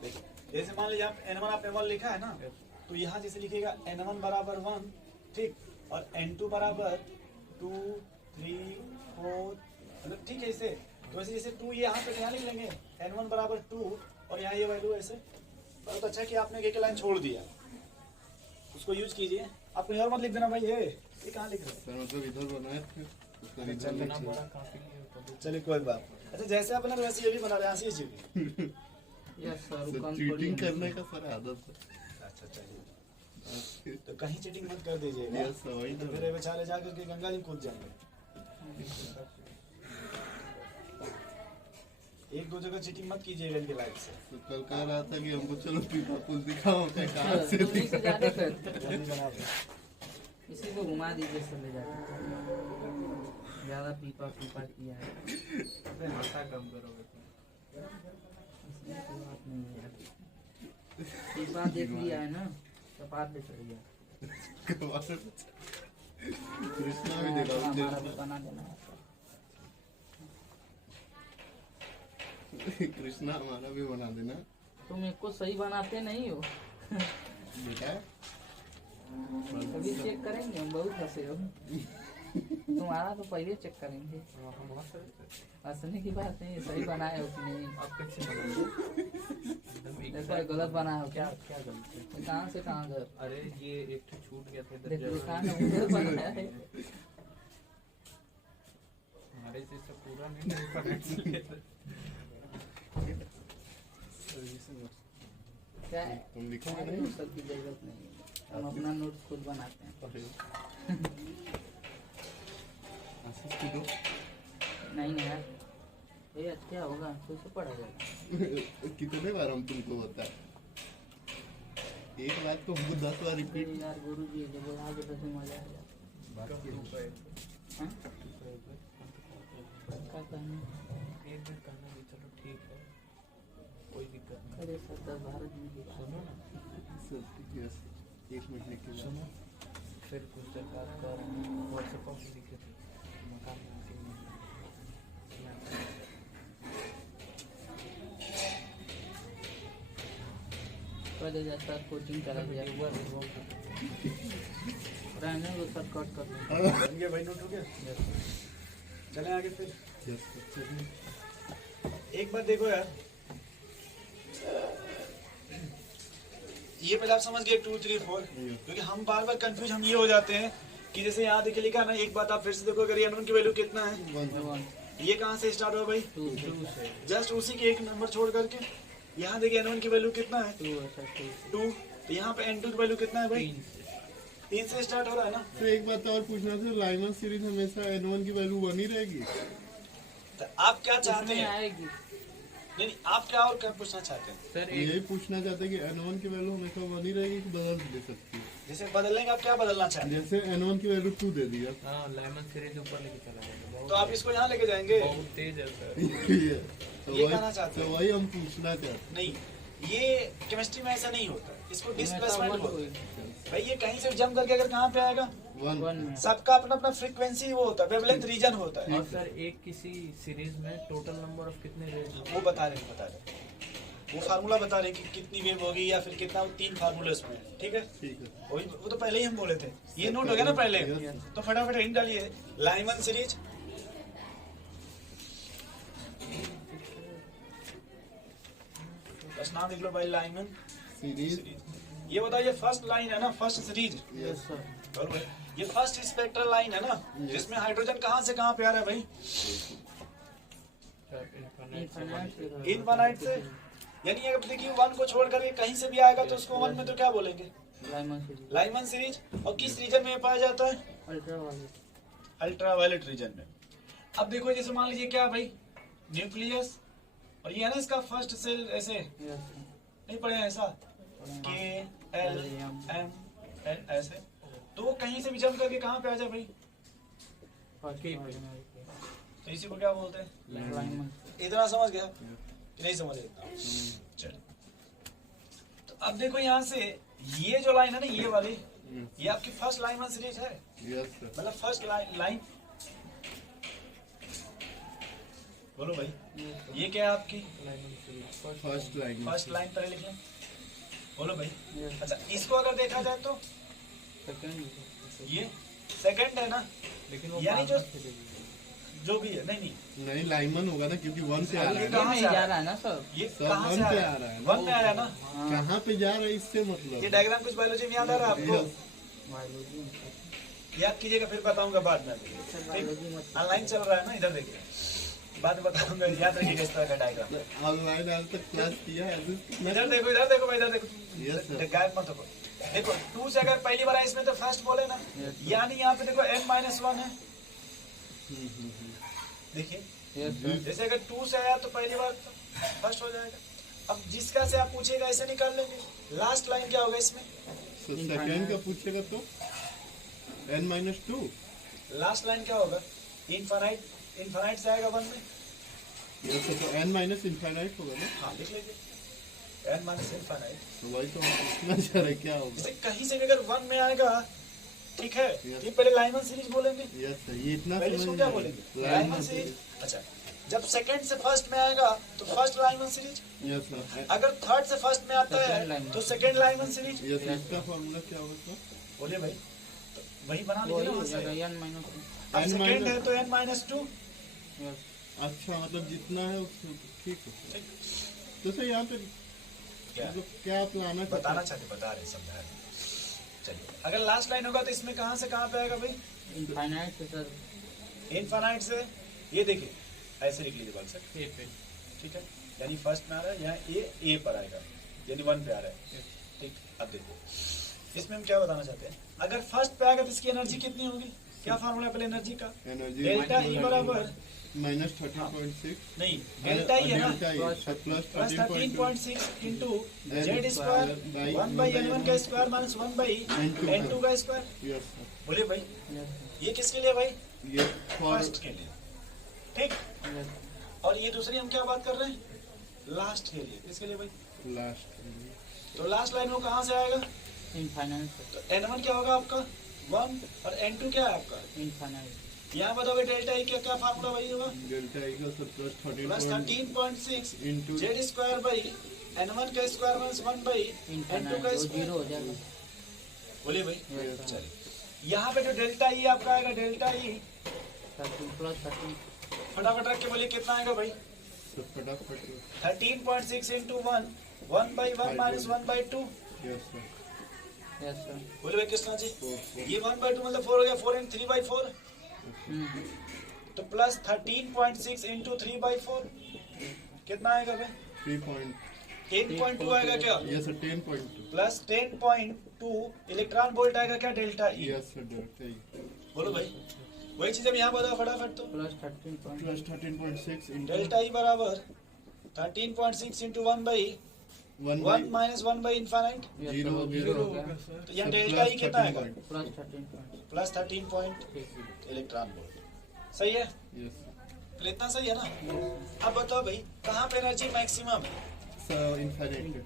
देखिए, जैसे मान लीजिए आप n1 आपने 1 लिखा है ना, तो यहाँ जैसे लिखिएगा n1 बराबर 1, ठीक, और n2 बराबर 2 3 4, मतलब ठीक है इसे, तो वैसे जैसे 2 ये यहाँ पे यहाँ लिख लेंगे, n1 बराबर 2 और यहाँ ये वैल्यू ऐसे, बहुत अच्छा कि आपने एक लाइन छोड़ दिया, उसको यूज कीजिए, आप कहीं और मत लिख देना भाई, ये कहाँ लिख रहे हैं, सर मतलब इधर बनाए थे उसका अच्छा, इधर इतना लिख बड़ा काफी है तो चलिए कोई बात, अच्छा जैसे आप बना रहे वैसे ये भी बना रहे हैं, हंसी चीज, यस सर सर कम चीटिंग करने का सर आदत अच्छा चलिए, है तो कहीं चीटिंग मत कर दीजिएगा, यस सर वही तो तो मेरे बेचारे जाकर के गंगा जी कूद जाएंगे, एक दो जगह चीटिंग मत कीजिएगा इनके लाइफ से, तो कल कह रहा था कि हमको चलो पीपा पुल दिखाओ, क्या कहाँ से उसी से जाने फिर जल्दी जनाब। इसी को घुमा दीजिए सर ले जाकर, ज्यादा पीपा पीपा किया है, माथा कम करोगे तो इसमें कोई बात नहीं है यार, पीपा देख लिया है ना, कपार पे चढ़ गया, कृष्णा भी देखा हमारा भी बना देना है सर। कृष्णा हमारा भी बना देना तुम एक को सही बनाते नहीं हो, बेटा। कभी चेक करेंगे, हम बहुत हंसे हो, तुम्हारा तो पहले चेक करेंगे, हम हंस रहे थे। हंसने की बात नहीं है, सही बनाए हो कि नहीं, आप कैसे बनाए एकदम एक ऐसा गलत बनाया हो क्या क्या, क्या गलत है? कहाँ से कहाँ गए, अरे ये एक तो छूट गया था इधर देखो जगह। कहाँ का उधर बनाया है, हमारे जैसा पूरा नहीं बना इसलिए तो। क्या है, तुम लिखोगे हमें नहीं? उस सब की जरूरत नहीं है, हम अपना नोट खुद बनाते हैं, आशीष की दो नहीं नहीं यार, ये अच्छा होगा, कैसे पढ़ा जाएगा, कितने बार हम तुमको बताए, एक बात को हमको 10 बार रिपीट। अरे यार गुरु जी जब बोला के तो मजा आ जाता, हाँ? क्या कहना, एक दिन कहना भी चलो ठीक है, कोई दिक्कत नहीं। अरे सर भारत में भी सुनो ना, यस 1 मिनट लिख के सुनो, फिर कुछ देर बाद कर व्हाट्सएप पर भी लिखे थे मकान में आके कल जाता कोचिंग करा दिया, रहने को सब कट कर देंगे। बन गया भाई, नोट हो गया, चलें आगे फिर। एक बात देखो यार, ये पहले आप समझ गए 2 3 4, क्योंकि हम बार बार कंफ्यूज हम ये हो जाते हैं कि जैसे यहाँ देखिए लिखा ना, एक बात आप फिर से देखो, अगर n1 की वैल्यू कितना है, 1 ये कहाँ से स्टार्ट हुआ भाई, 2 जस्ट उसी के एक नंबर छोड़ करके, यहाँ देखिए n1 की वैल्यू कितना है, 2 ऐसा 2 2, तो यहाँ पे n2 की वैल्यू कितना है भाई, 3 से स्टार्ट हो रहा है ना, तो एक बात और पूछना था, लाइमन सीरीज हमेशा n1 की वैल्यू 1 ही रहेगी? तो आप क्या चाहते इसमें हैं, आएगी, नहीं आप क्या और क्या पूछना चाहते हैं, सर यही पूछना चाहते हैं कि n1 की वैल्यू हमेशा 1 ही रहेगी कि बदल दे सकती है? जैसे बदलने का आप क्या बदलना चाहते हैं, जैसे n1 की वैल्यू 2 दे दिया हाँ लेमन सीरीज ऊपर लेके चला गया, तो आप इसको यहाँ लेके जाएंगे, बहुत तेज है सर। तो ये कहना चाहते तो हैं। वही हम पूछना चाहते नहीं, ये केमिस्ट्री में ऐसा नहीं होता, इसको डिस्प्लेसमेंट होता है भाई, ये कहीं से जंप करके अगर कहाँ पे आएगा, हैं। 1 में सबका अपना अपना फ्रीक्वेंसी वो होता है, वेवलेंथ रीजन होता है, और सर एक किसी सीरीज में टोटल नंबर ऑफ कितने रेज वो बता रहे वो फार्मूला बता रहे कि कितनी वेव होगी या फिर कितना, 3 फार्मूले उसमें है, ठीक है, ठीक है। वही वो तो पहले ही हम बोले थे, ये नोट हो गया ना पहले, Yes. तो फटाफट हिंट डालिए, लाइमन सीरीज, बस नाम लिख लो भाई, लाइमन सीरीज सीरीज, ये बताइए फर्स्ट लाइन है ना, फर्स्ट सीरीज, यस सर, और भाई ये फर्स्ट स्पेक्ट्रल लाइन है ना, जिसमें हाइड्रोजन कहाँ से कहाँ पे आ रहा है भाई? इनफाइनाइट से। यानी अगर देखिए 1 को छोड़ करके कहीं से भी आएगा तो उसको 1 में तो क्या बोलेंगे? Lyman series. और किस रीजन में पाया जाता है? अल्ट्रावायलेट रीजन में। अब देखो जैसे मान लीजिए क्या भाई, न्यूक्लियस, और ये है ना इसका फर्स्ट सेल, ऐसे नहीं पढ़े हैं ऐसा, KLMN ऐसे, तो वो कहीं से भी जंप करके कहाँ पे आ जाए भाई? तो इसी को क्या बोलते हैं? इतना समझ गया कि नहीं समझ इतना? चलो, तो अब देखो यहाँ से ये जो लाइन है ना, ये वाली, ये आपकी फर्स्ट लाइमन सीरीज है। मतलब फर्स्ट लाइन, बोलो भाई, ये क्या है आपकी? फर्स्ट लाइन पर लिख लें, बोलो भाई। अच्छा, इसको अगर देखा जाए तो ये सेकंड है ना, लेकिन यानी जो भी है, नहीं लाइमन होगा ना, क्योंकि 1 से आ रहा है ना। कहाँ से जा रहा है ना सर? ये सब कहाँ 1 से आ पे रहा आ है? रहा है। 1 में आ रहा है ना। कहाँ पे जा रहा है इससे मतलब? ये डायग्राम कुछ बायोलॉजी में याद आ रहा है आपको? याद कीजिएगा, फिर बताऊंगा बाद में। ऑनलाइन चल रहा है ना, इधर देखिए, बाद में बताऊंगा, याद रखिएगा इस तरह का डायग्राम। ऑनलाइन आज तक क्लास किया है? इधर देखो भाई, इधर देखो, गायब मत हो। देखो 2 से अगर पहली बार आए इसमें तो फर्स्ट बोले ना, यानी यहाँ पे देखो n-1 है। देखिए जैसे अगर 2 से आया तो पहली बार फर्स्ट हो जाएगा। अब जिसका से आप पूछेगा ऐसे निकाल लेंगे। लास्ट लाइन क्या होगा इसमें? सेकंड का पूछेगा तो n-2। लास्ट लाइन क्या होगा? इनफाइनाइट से आएगा 1 में। तो n-इनफाइनाइट होगा ना? हाँ, लिख लीजिए, n-इनफाइनाइट। तो वही तो हम पूछना चाह रहे, क्या होगा? जैसे कहीं से भी अगर 1 में आएगा, ठीक है, ये पहले लाइमन सीरीज बोलेंगे। ये इतना पहले इसको क्या बोलेंगे? Lyman series. अच्छा, जब सेकंड से फर्स्ट में आएगा तो फर्स्ट लाइमन सीरीज। अगर थर्ड से फर्स्ट में आता है तो सेकंड लाइमन सीरीज। इसका फॉर्मूला क्या होगा? बोलिए भाई, तो वही बना लीजिए ना वहाँ से। अब n-2। सेकंड है तो n-2। अच्छा, मतलब जितना है उसको ठीक है। तो सर यहाँ पे क्या मतलब क्या आप लाना बताना चाहते, बता रहे, समझा रहे। चलिए, अगर लास्ट लाइन होगा तो इसमें कहाँ से कहाँ पे आएगा भाई? इनफाइनाइट से। ये देखिए ऐसे लिख लीजिए बल से, ठीक है, यानी फर्स्ट में आ रहा है, यहाँ ए पर आएगा, यानी 1 पे आ रहा है। ठीक, अब देखो इसमें हम क्या बताना चाहते हैं। अगर फर्स्ट पे आएगा तो इसकी एनर्जी कितनी होगी? क्या फार्मूला है पहले एनर्जी का? एनर्जी डेल्टा ई बराबर -13.6 नहीं, डेल्टा ई है ना, plus plus 13.6 into Z square 1/n1 का स्क्वायर माइनस 1/n2 का स्क्वायर। यस बोलिए भाई, ये किसके लिए भाई? ये फॉर फर्स्ट के लिए, ठीक। और ये दूसरी हम क्या बात कर रहे हैं? लास्ट के लिए। किसके लिए भाई? लास्ट। तो लास्ट लाइन वो कहाँ से आएगा? तो n1 क्या होगा आपका? 1, और n2 क्या है आपका? यहाँ बताओगे डेल्टा ई क्या फार्मूला भाई होगा? डेल्टा ई का plus 13.6 into Z square by n1 का स्क्वायर माइनस 1/n2 का स्क्वायर। बोलिए भाई, चलिए यहाँ पे जो डेल्टा ई आपका आएगा, डेल्टा ई फटाफट रख के बोलिए कितना आएगा भाई? फटाफट 13.6 इंटू 1/1 माइनस 1/2। यस सर बोले भाई कितना जी? ये 1/2 मतलब 4 हो गया, 4 and 3/4। तो प्लस 13.6 इंटू 3/4 कितना आएगा भाई? 10.2 आएगा क्या? Yes sir 10.2 plus 10.2 electron volt आएगा क्या? Delta E. Yes sir delta E. बोलो भाई, वही चीज अब यहाँ बताओ फटाफट। तो प्लस 13.6 इंटू डेल्टा ई बराबर 13.6 इंटू 1/1 माइनस 1/इनफाइनाइट। 0 0 हो गया। तो यहाँ डेल्टा ई कितना आएगा? Plus 13 electron volt. सही है? यस इतना सही है ना? अब बताओ भाई, कहाँ पे एनर्जी मैक्सिमम है? Sir infinite.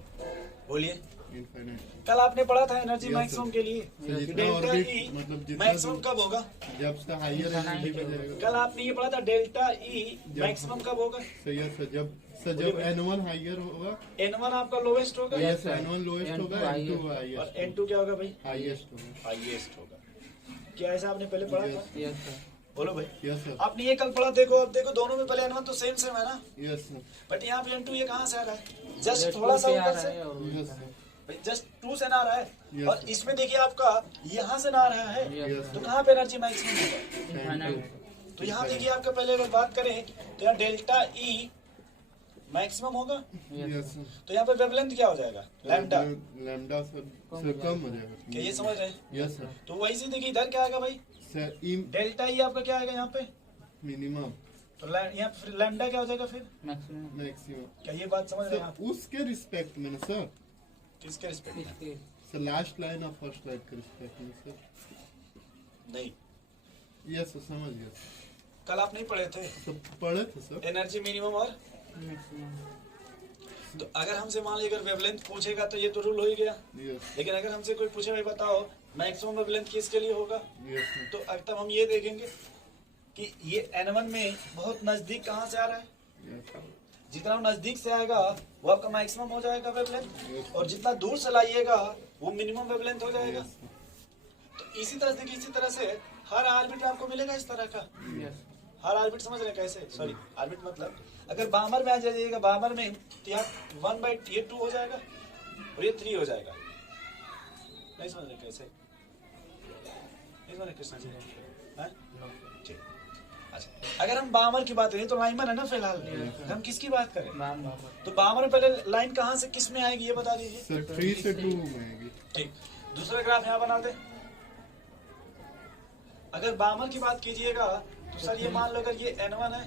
बोलिए, इनफाइनाइट कल आपने पढ़ा था एनर्जी Yes, मैक्सिमम sir. के लिए। जितना डेल्टा ऑर्बिट ई मतलब जितना मैक्सिमम कब होगा? जब से हायर एनर्जी पे जाएगा। कल आपने ये पढ़ा था डेल्टा ई मैक्सिमम कब होगा? सही है सर, जब n1 हायर होगा, n1 आपका लोवेस्ट होगा यस n1 लोएस्ट होगा, n2 और हाईएस्ट n2 क्या होगा भाई? हाईएस्ट होगा। हाईएस्ट होगा। क्या ऐसा आपने पहले पढ़ा था? बोलो भाई, यस सर आपने ये कल पढ़ा। देखो अब देखो, दोनों में पहले n1 तो सेम सेम है ना, यस सर बट यहाँ पे n2 ये कहाँ से आ रहा है? जस्ट थोड़ा सा ऊपर से। यस सर जस्ट 2 से ना आ रहा है Yes, और sir. इसमें देखिए आपका यहाँ से ना आ रहा है, Yes, तो कहाँ पे एनर्जी मैक्सिमम होगा? इनफाइनाइट तो यहाँ देखिए आपका पहले अगर बात करें तो यहाँ डेल्टा ई मैक्सिमम होगा, यस सर। तो यहाँ पे वेवलेंथ क्या हो जाएगा? लैम्डा। लैम्डा से कम हो जाएगा। क्या ये समझ रहे हैं? Yes sir. तो वही से देखिए इधर क्या आएगा भाई? सर ई डेल्टा ई आपका क्या आएगा यहाँ पे? मिनिमम तो यहाँ पे फिर लैम्डा क्या हो जाएगा फिर? Maximum maximum. क्या ये बात समझ रहे हैं आप? सर उसके रिस्पेक्ट में ना सर, किसके रिस्पेक्ट में? इसके सर लास्ट लाइन और फर्स्ट लाइन के रिस्पेक्ट में सर। नहीं, यस सर, समझ गया सर। कल आप नहीं पढ़े थे तो पढ़े थे सर। एनर्जी मिनिमम और मैक्सिमम। तो अगर हमसे मान लीजिए अगर वेवलेंथ पूछेगा तो ये तो रूल हो ही गया, यस लेकिन अगर हमसे कोई पूछे भाई बताओ मैक्सिमम वेवलेंथ किसके लिए होगा, यस सर। तो अब तब हम ये देखेंगे कि ये N1 में बहुत नजदीक कहाँ से आ रहा है, यस सर। जितना नजदीक से आएगा वो आपका मैक्सिमम हो जाएगा वेवलेंथ, और जितना दूर से लाइएगा वो मिनिमम वेवलेंथ हो जाएगा। Yes sir. तो इसी तरह देखिए, इसी तरह से हर ऑर्बिट आपको मिलेगा इस तरह का। यस हर ऑर्बिट समझ रहे हैं कैसे? सॉरी, ऑर्बिट मतलब अगर बामर में आ जाइएगा, बामर में तो यहाँ 1/2 हो जाएगा और ये 3 हो जाएगा। नहीं समझ रहे कैसे? नहीं समझ रहे कृष्णा जी? हैं? ठीक। अच्छा, अगर हम बामर की बात करें तो लाइनमैन है ना फिलहाल, हम किसकी बात करें? तो बामर में पहले लाइन कहाँ से किस में आएगी ये बता दीजिए। सर 3 से 2 में आएगी। ठीक, दूसरा ग्राफ यहाँ बना दे। अगर बामर की बात कीजिएगा तो सर ये मान लो अगर ये N1 है,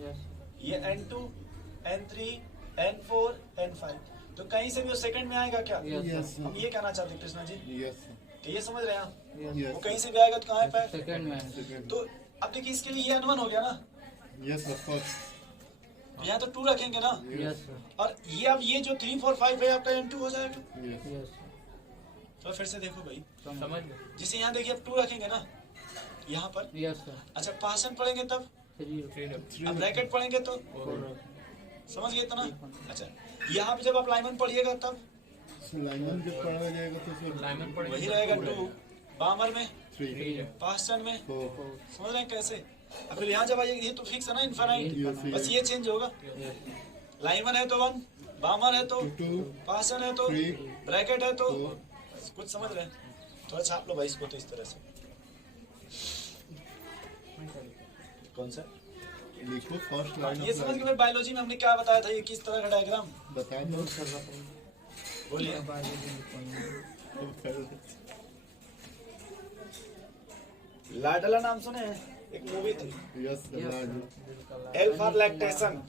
यस ये N2, N3, N4, N5, तो कहीं से भी वो सेकंड में आएगा क्या? यस हम सर। ये कहना चाहते हैं कृष्णा जी, यस सर। कि ये समझ रहे हैं आप? यस वो कहीं से भी आएगा तो कहाँ पे? सेकंड में है। सेकंड। तो अब देखिए इसके लिए ये N1 हो गया ना, यस सर, फर्स्ट। तो यहाँ तो 2 रखेंगे ना, यस सर और ये अब ये जो 3, 4, 5 है आपका N2 हो जाएगा। यस यस तो फिर से देखो भाई, समझ गए? जिसे यहाँ देखिए अब 2 रखेंगे ना यहाँ पर। यस सर अच्छा, पासन पढ़ेंगे तब, 3 अब ब्रैकेट पढ़ेंगे तो 4 समझ गए इतना? अच्छा, यहाँ पे जब आप लाइमन पढ़िएगा तब लाइमन जब पढ़ा जाएगा तो सर लाइमन पढ़ेंगे वही रहेगा 2, बामर में, 3 पासन में, 4 समझ रहे हैं कैसे? अब फिर यहाँ जब आइएगा ये तो फिक्स है ना, इनफाइनाइट, Yes, बस ये चेंज होगा। लाइमन है तो 1, बामर है तो 2 पासन है तो 3 ब्रैकेट है तो 4। कुछ समझ रहे हैं? थोड़ा छाप लो भाई इसको तो इस तरह से। कौन सा? लिखो फर्स्ट हाँ, लाइन। ये समझ के फिर बायोलॉजी में हमने क्या बताया था, ये किस तरह का डायग्राम? बता दो। बोलिए। लाडला नाम सुने हैं? एक मूवी थी, yes sir. L for lactation.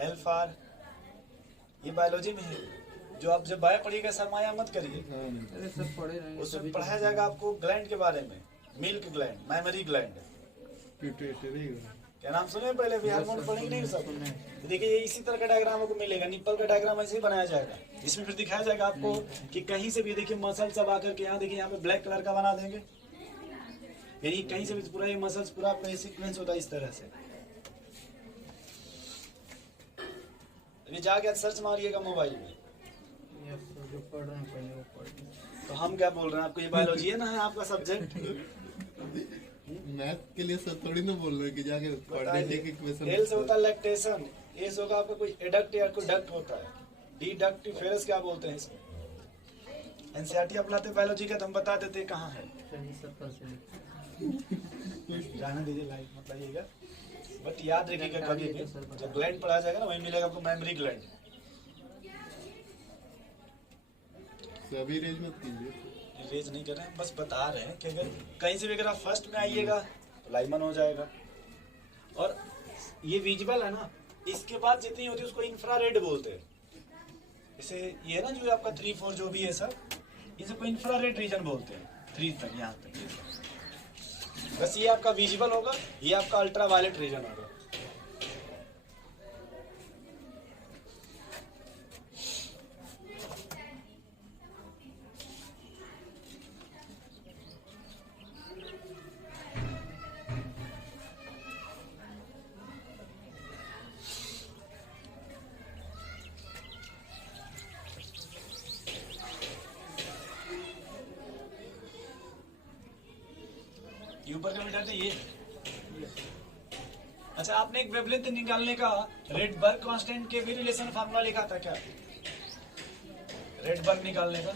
L for, ये बायोलॉजी में है, जो आप जब बायो पढ़िएगा सरमाया मत करिए, अरे सब पढ़े रहेंगे उसमें पढ़ाया जाएगा आपको ग्लैंड के बारे में, milk gland, mammary gland. Pituitary. क्या नाम सुने पहले? भी हार्मोन पढ़ेंगे नहीं सब? देखिए ये इसी तरह का डायग्राम आपको मिलेगा, निप्पल का डायग्राम ऐसे ही बनाया जाएगा, इसमें फिर दिखाया जाएगा आपको कि कहीं से भी देखिए मसल सब आकर के यहाँ देखिए यहाँ पे ब्लैक कलर का बना देंगे, यानी कहीं से भी पूरा ये मसल्स पूरा आपका सीक्वेंस होता है इस तरह से। अभी जाके सर्च मारिएगा मोबाइल में। यस सर जो पढ़ रहे हैं पहले वो पढ़ लें। तो हम क्या बोल रहे हैं आपको, ये बायोलॉजी है ना, है आपका सब्जेक्ट। मैथ के लिए सर थोड़ी ना बोल रहे कि जाके पढ़ने के क्वेश्चन। एल से होता है लैक्टेशन, ए से होगा आपका कोई एडक्ट या कोई डक्ट होता है, डी डक्ट फेरस क्या बोलते हैं इसको। एनसीईआरटी आप लाते बायोलॉजी का तो हम बता देते कहाँ है, सही सब कल से लिखते जाने दीजिए लाइव मत लाइएगा, बट याद रखिएगा कभी भी जब ग्लैंड पढ़ाया जाएगा ना वही मिलेगा आपको मेमोरी ग्लैंड। सभी रेंज मत कीजिए। रेज नहीं कर रहे हैं, बस बता रहे हैं कि अगर कहीं से भी अगर आप फर्स्ट में आइएगा तो लाइमन हो जाएगा, और ये विजिबल है ना, इसके बाद जितनी होती है उसको इंफ्रारेड बोलते हैं। जैसे ये है ना जो आपका 3, 4 जो भी है सर, इसे को इंफ्रारेड रीजन बोलते हैं, 3 तक यहाँ तक। बस ये आपका विजिबल होगा, ये आपका अल्ट्रा वायलेट रीजन होगा। ये ऊपर का मिटाते ये। अच्छा, आपने एक वेवलेंथ निकालने का रेडबर्ग कांस्टेंट के भी रिलेशन फार्मूला लिखा था क्या? रेडबर्ग निकालने का,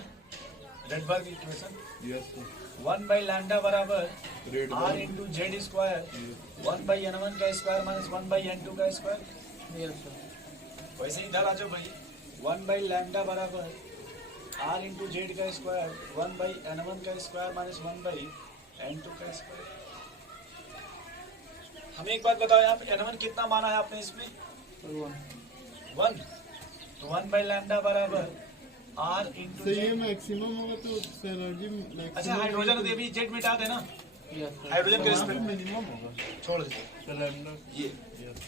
Rydberg equation yes sir 1 by lambda बराबर red R into Z square 1 by n1 का स्क्वायर माइनस 1 बाई n2 का स्क्वायर। Yes sir. वैसे ही इधर आ जाओ भाई, 1 बाई लैम्डा बराबर आर इंटू जेड का स्क्वायर 1 बाई n1 का स्क्वायर माइनस 1 बाई n2 का स्क्वायर। हमें एक बात बताओ, यहाँ पे n1 कितना माना है आपने इसमें? 1। तो 1 बाई लैम्डा बराबर आर इंटू तो ये जेड। मैक्सिमम होगा तो एनर्जी मैक्सिमम अच्छा हाइड्रोजन तो भी जेड मिटा देना, यस सर। हाइड्रोजन के रिस्पेक्ट में मिनिमम होगा छोड़ दे सिलेंडर ये। यस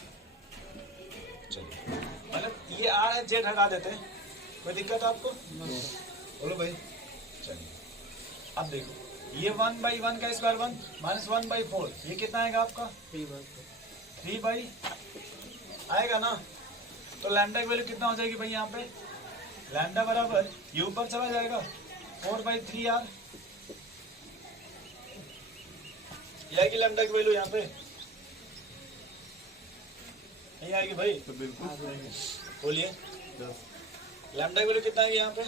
चलिए मतलब ये आर है, जेड हटा देते हैं, कोई दिक्कत है आपको? बोलो भाई। चलिए अब देखो, ये 1 बाई 1 का स्क्वायर 1 माइनस 1 बाई 4, ये कितना आएगा आपका? 3 बाई आएगा ना। तो लैम्डा की वैल्यू कितना हो जाएगी भाई यहाँ पे? लैम्डा बराबर ये ऊपर चला जाएगा 4 बाई 3 आर, ये आएगी लैम्डा की वैल्यू यहाँ पे, नहीं आएगी भाई? तो बिल्कुल सही है बोलिए यस लैम्डा की वैल्यू कितना आएगी यहाँ पे?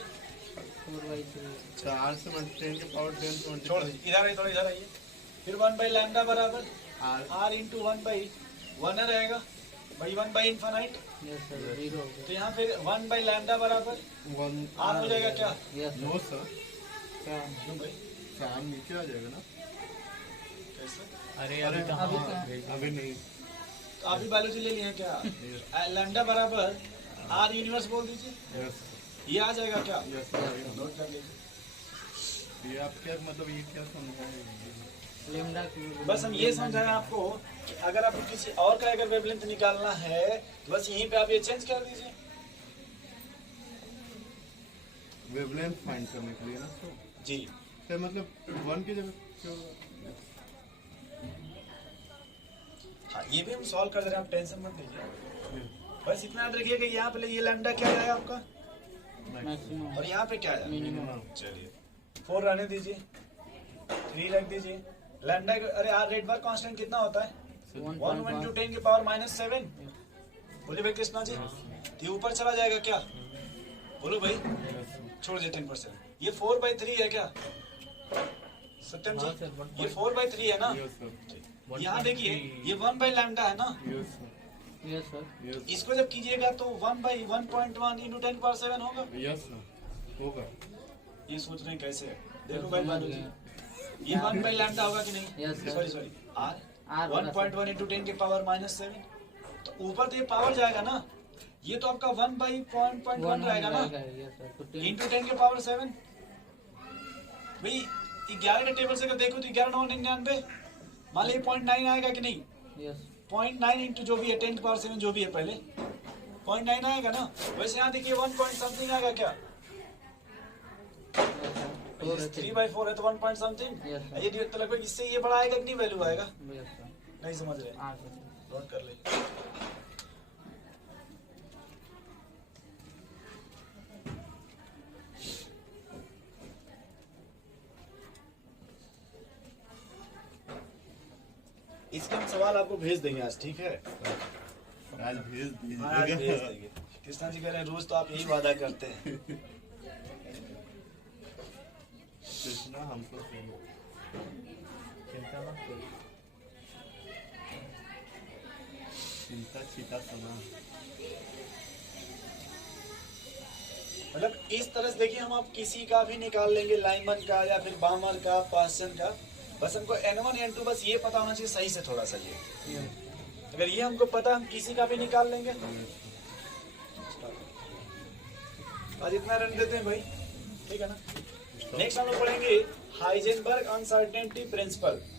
4/3। 4 से 10 के पावर 10 छोड़ दे, इधर आइए, थोड़ा इधर आइए। फिर 1 बाई लैम्डा बराबर आर आर इंटू 1 बाई 1 रहेगा भाई, 1 बाई इन्फानाइट। यस सर, 0 हो तो गया। यहाँ पे 1 बाई लैम्डा बराबर 1 आर हो जाएगा क्या? Yes sir. नो सर क्या? क्यों भाई? 4 नीचे आ जाएगा ना कैसे? अरे अरे अभी अभी हाँ, कहाँ? अभी नहीं तो आप भी बायोलॉजी ले लिए हैं क्या? लैम्डा बराबर आर यूनिवर्स बोल दीजिए, यस ये आ जाएगा क्या? यस नोट कर लीजिए। ये आप क्या मतलब ये क्या समझाएंगे लैम्डा की बस हम ये समझाएं आपको कि अगर आपको किसी और का अगर वेवलेंथ निकालना है तो बस यहीं पे आप ये चेंज कर दीजिए। वेवलेंथ फाइंड करने के लिए ना जी तो मतलब 1 की जगह क्या होगा हाँ, ये भी हम सॉल्व कर दे रहे हैं, आप टेंशन मत लीजिए। बस इतना याद रखिए कि यहाँ पे ये लैम्डा क्या है आपका मैक्सिमम और यहाँ पे क्या है। मिनिमम। चलिए 4 रहने दीजिए, 3 रख दीजिए। लैम्डा अरे यार रेडबर्ग कांस्टेंट कितना होता है? 1 into 10 की पावर -7। बोलिए भाई कृष्णा जी, ये ऊपर चला जाएगा क्या? बोलो भाई, छोड़ दे 10%। ये 4/3 है क्या सत्यम हाँ जी? सर, ये 4/3 है ना? यस सर यहाँ देखिए ये 1 बाई लैम्डा है ना, yes sir yes sir. Yes इसको जब कीजिएगा तो 1 बाई 1.1 into 10⁻7 होगा। यस सर होगा ये सोच रहे हैं कैसे है? देखो भाई बालू जी, ये 1 बाई लैम्डा होगा कि नहीं? Yes, sir. Sorry R R 1.1 into 10 की पावर -7। तो ऊपर तो ये पावर जाएगा ना, ये तो आपका 1 बाई 0.1 रहेगा ना यस सर। तो 10 इंटू 10 के पावर 7। भाई 11 के टेबल से अगर देखो तो 11 9 99, मान लीजिए 0.9 आएगा कि नहीं? यस 0.9 इंटू जो भी है 10 की पावर 7 जो भी है पहले 0.9 आएगा ना। वैसे यहाँ देखिए 1 point something आएगा क्या? 3/4 है तो 1 point something। Yes, sir. ये तो लगभग इससे ये बड़ा आएगा कि नहीं वैल्यू आएगा? Yes sir. नहीं समझ रहे, 8 सर। नोट कर ले। इसके हम सवाल आपको भेज देंगे आज, ठीक है? आज भेज हाँ, आज भेज दीजिएगा देंगे। कृष्णा जी कह रहे हैं रोज तो आप यही वादा करते हैं। कृष्णा हमको चिंता मत करो। चिंता चीता सना मतलब इस तरह से देखिए, हम आप किसी का भी निकाल लेंगे, लाइमन का या फिर बामर का, पास्टन का। बस हमको N1 N2 बस ये पता होना चाहिए सही से, थोड़ा सा ये अगर ये हमको पता, हम किसी का भी निकाल लेंगे। आज इतना रन देते हैं भाई, ठीक है ना? नेक्स्ट हम लोग पढ़ेंगे हाइजेनबर्ग अनसर्टेनिटी प्रिंसिपल।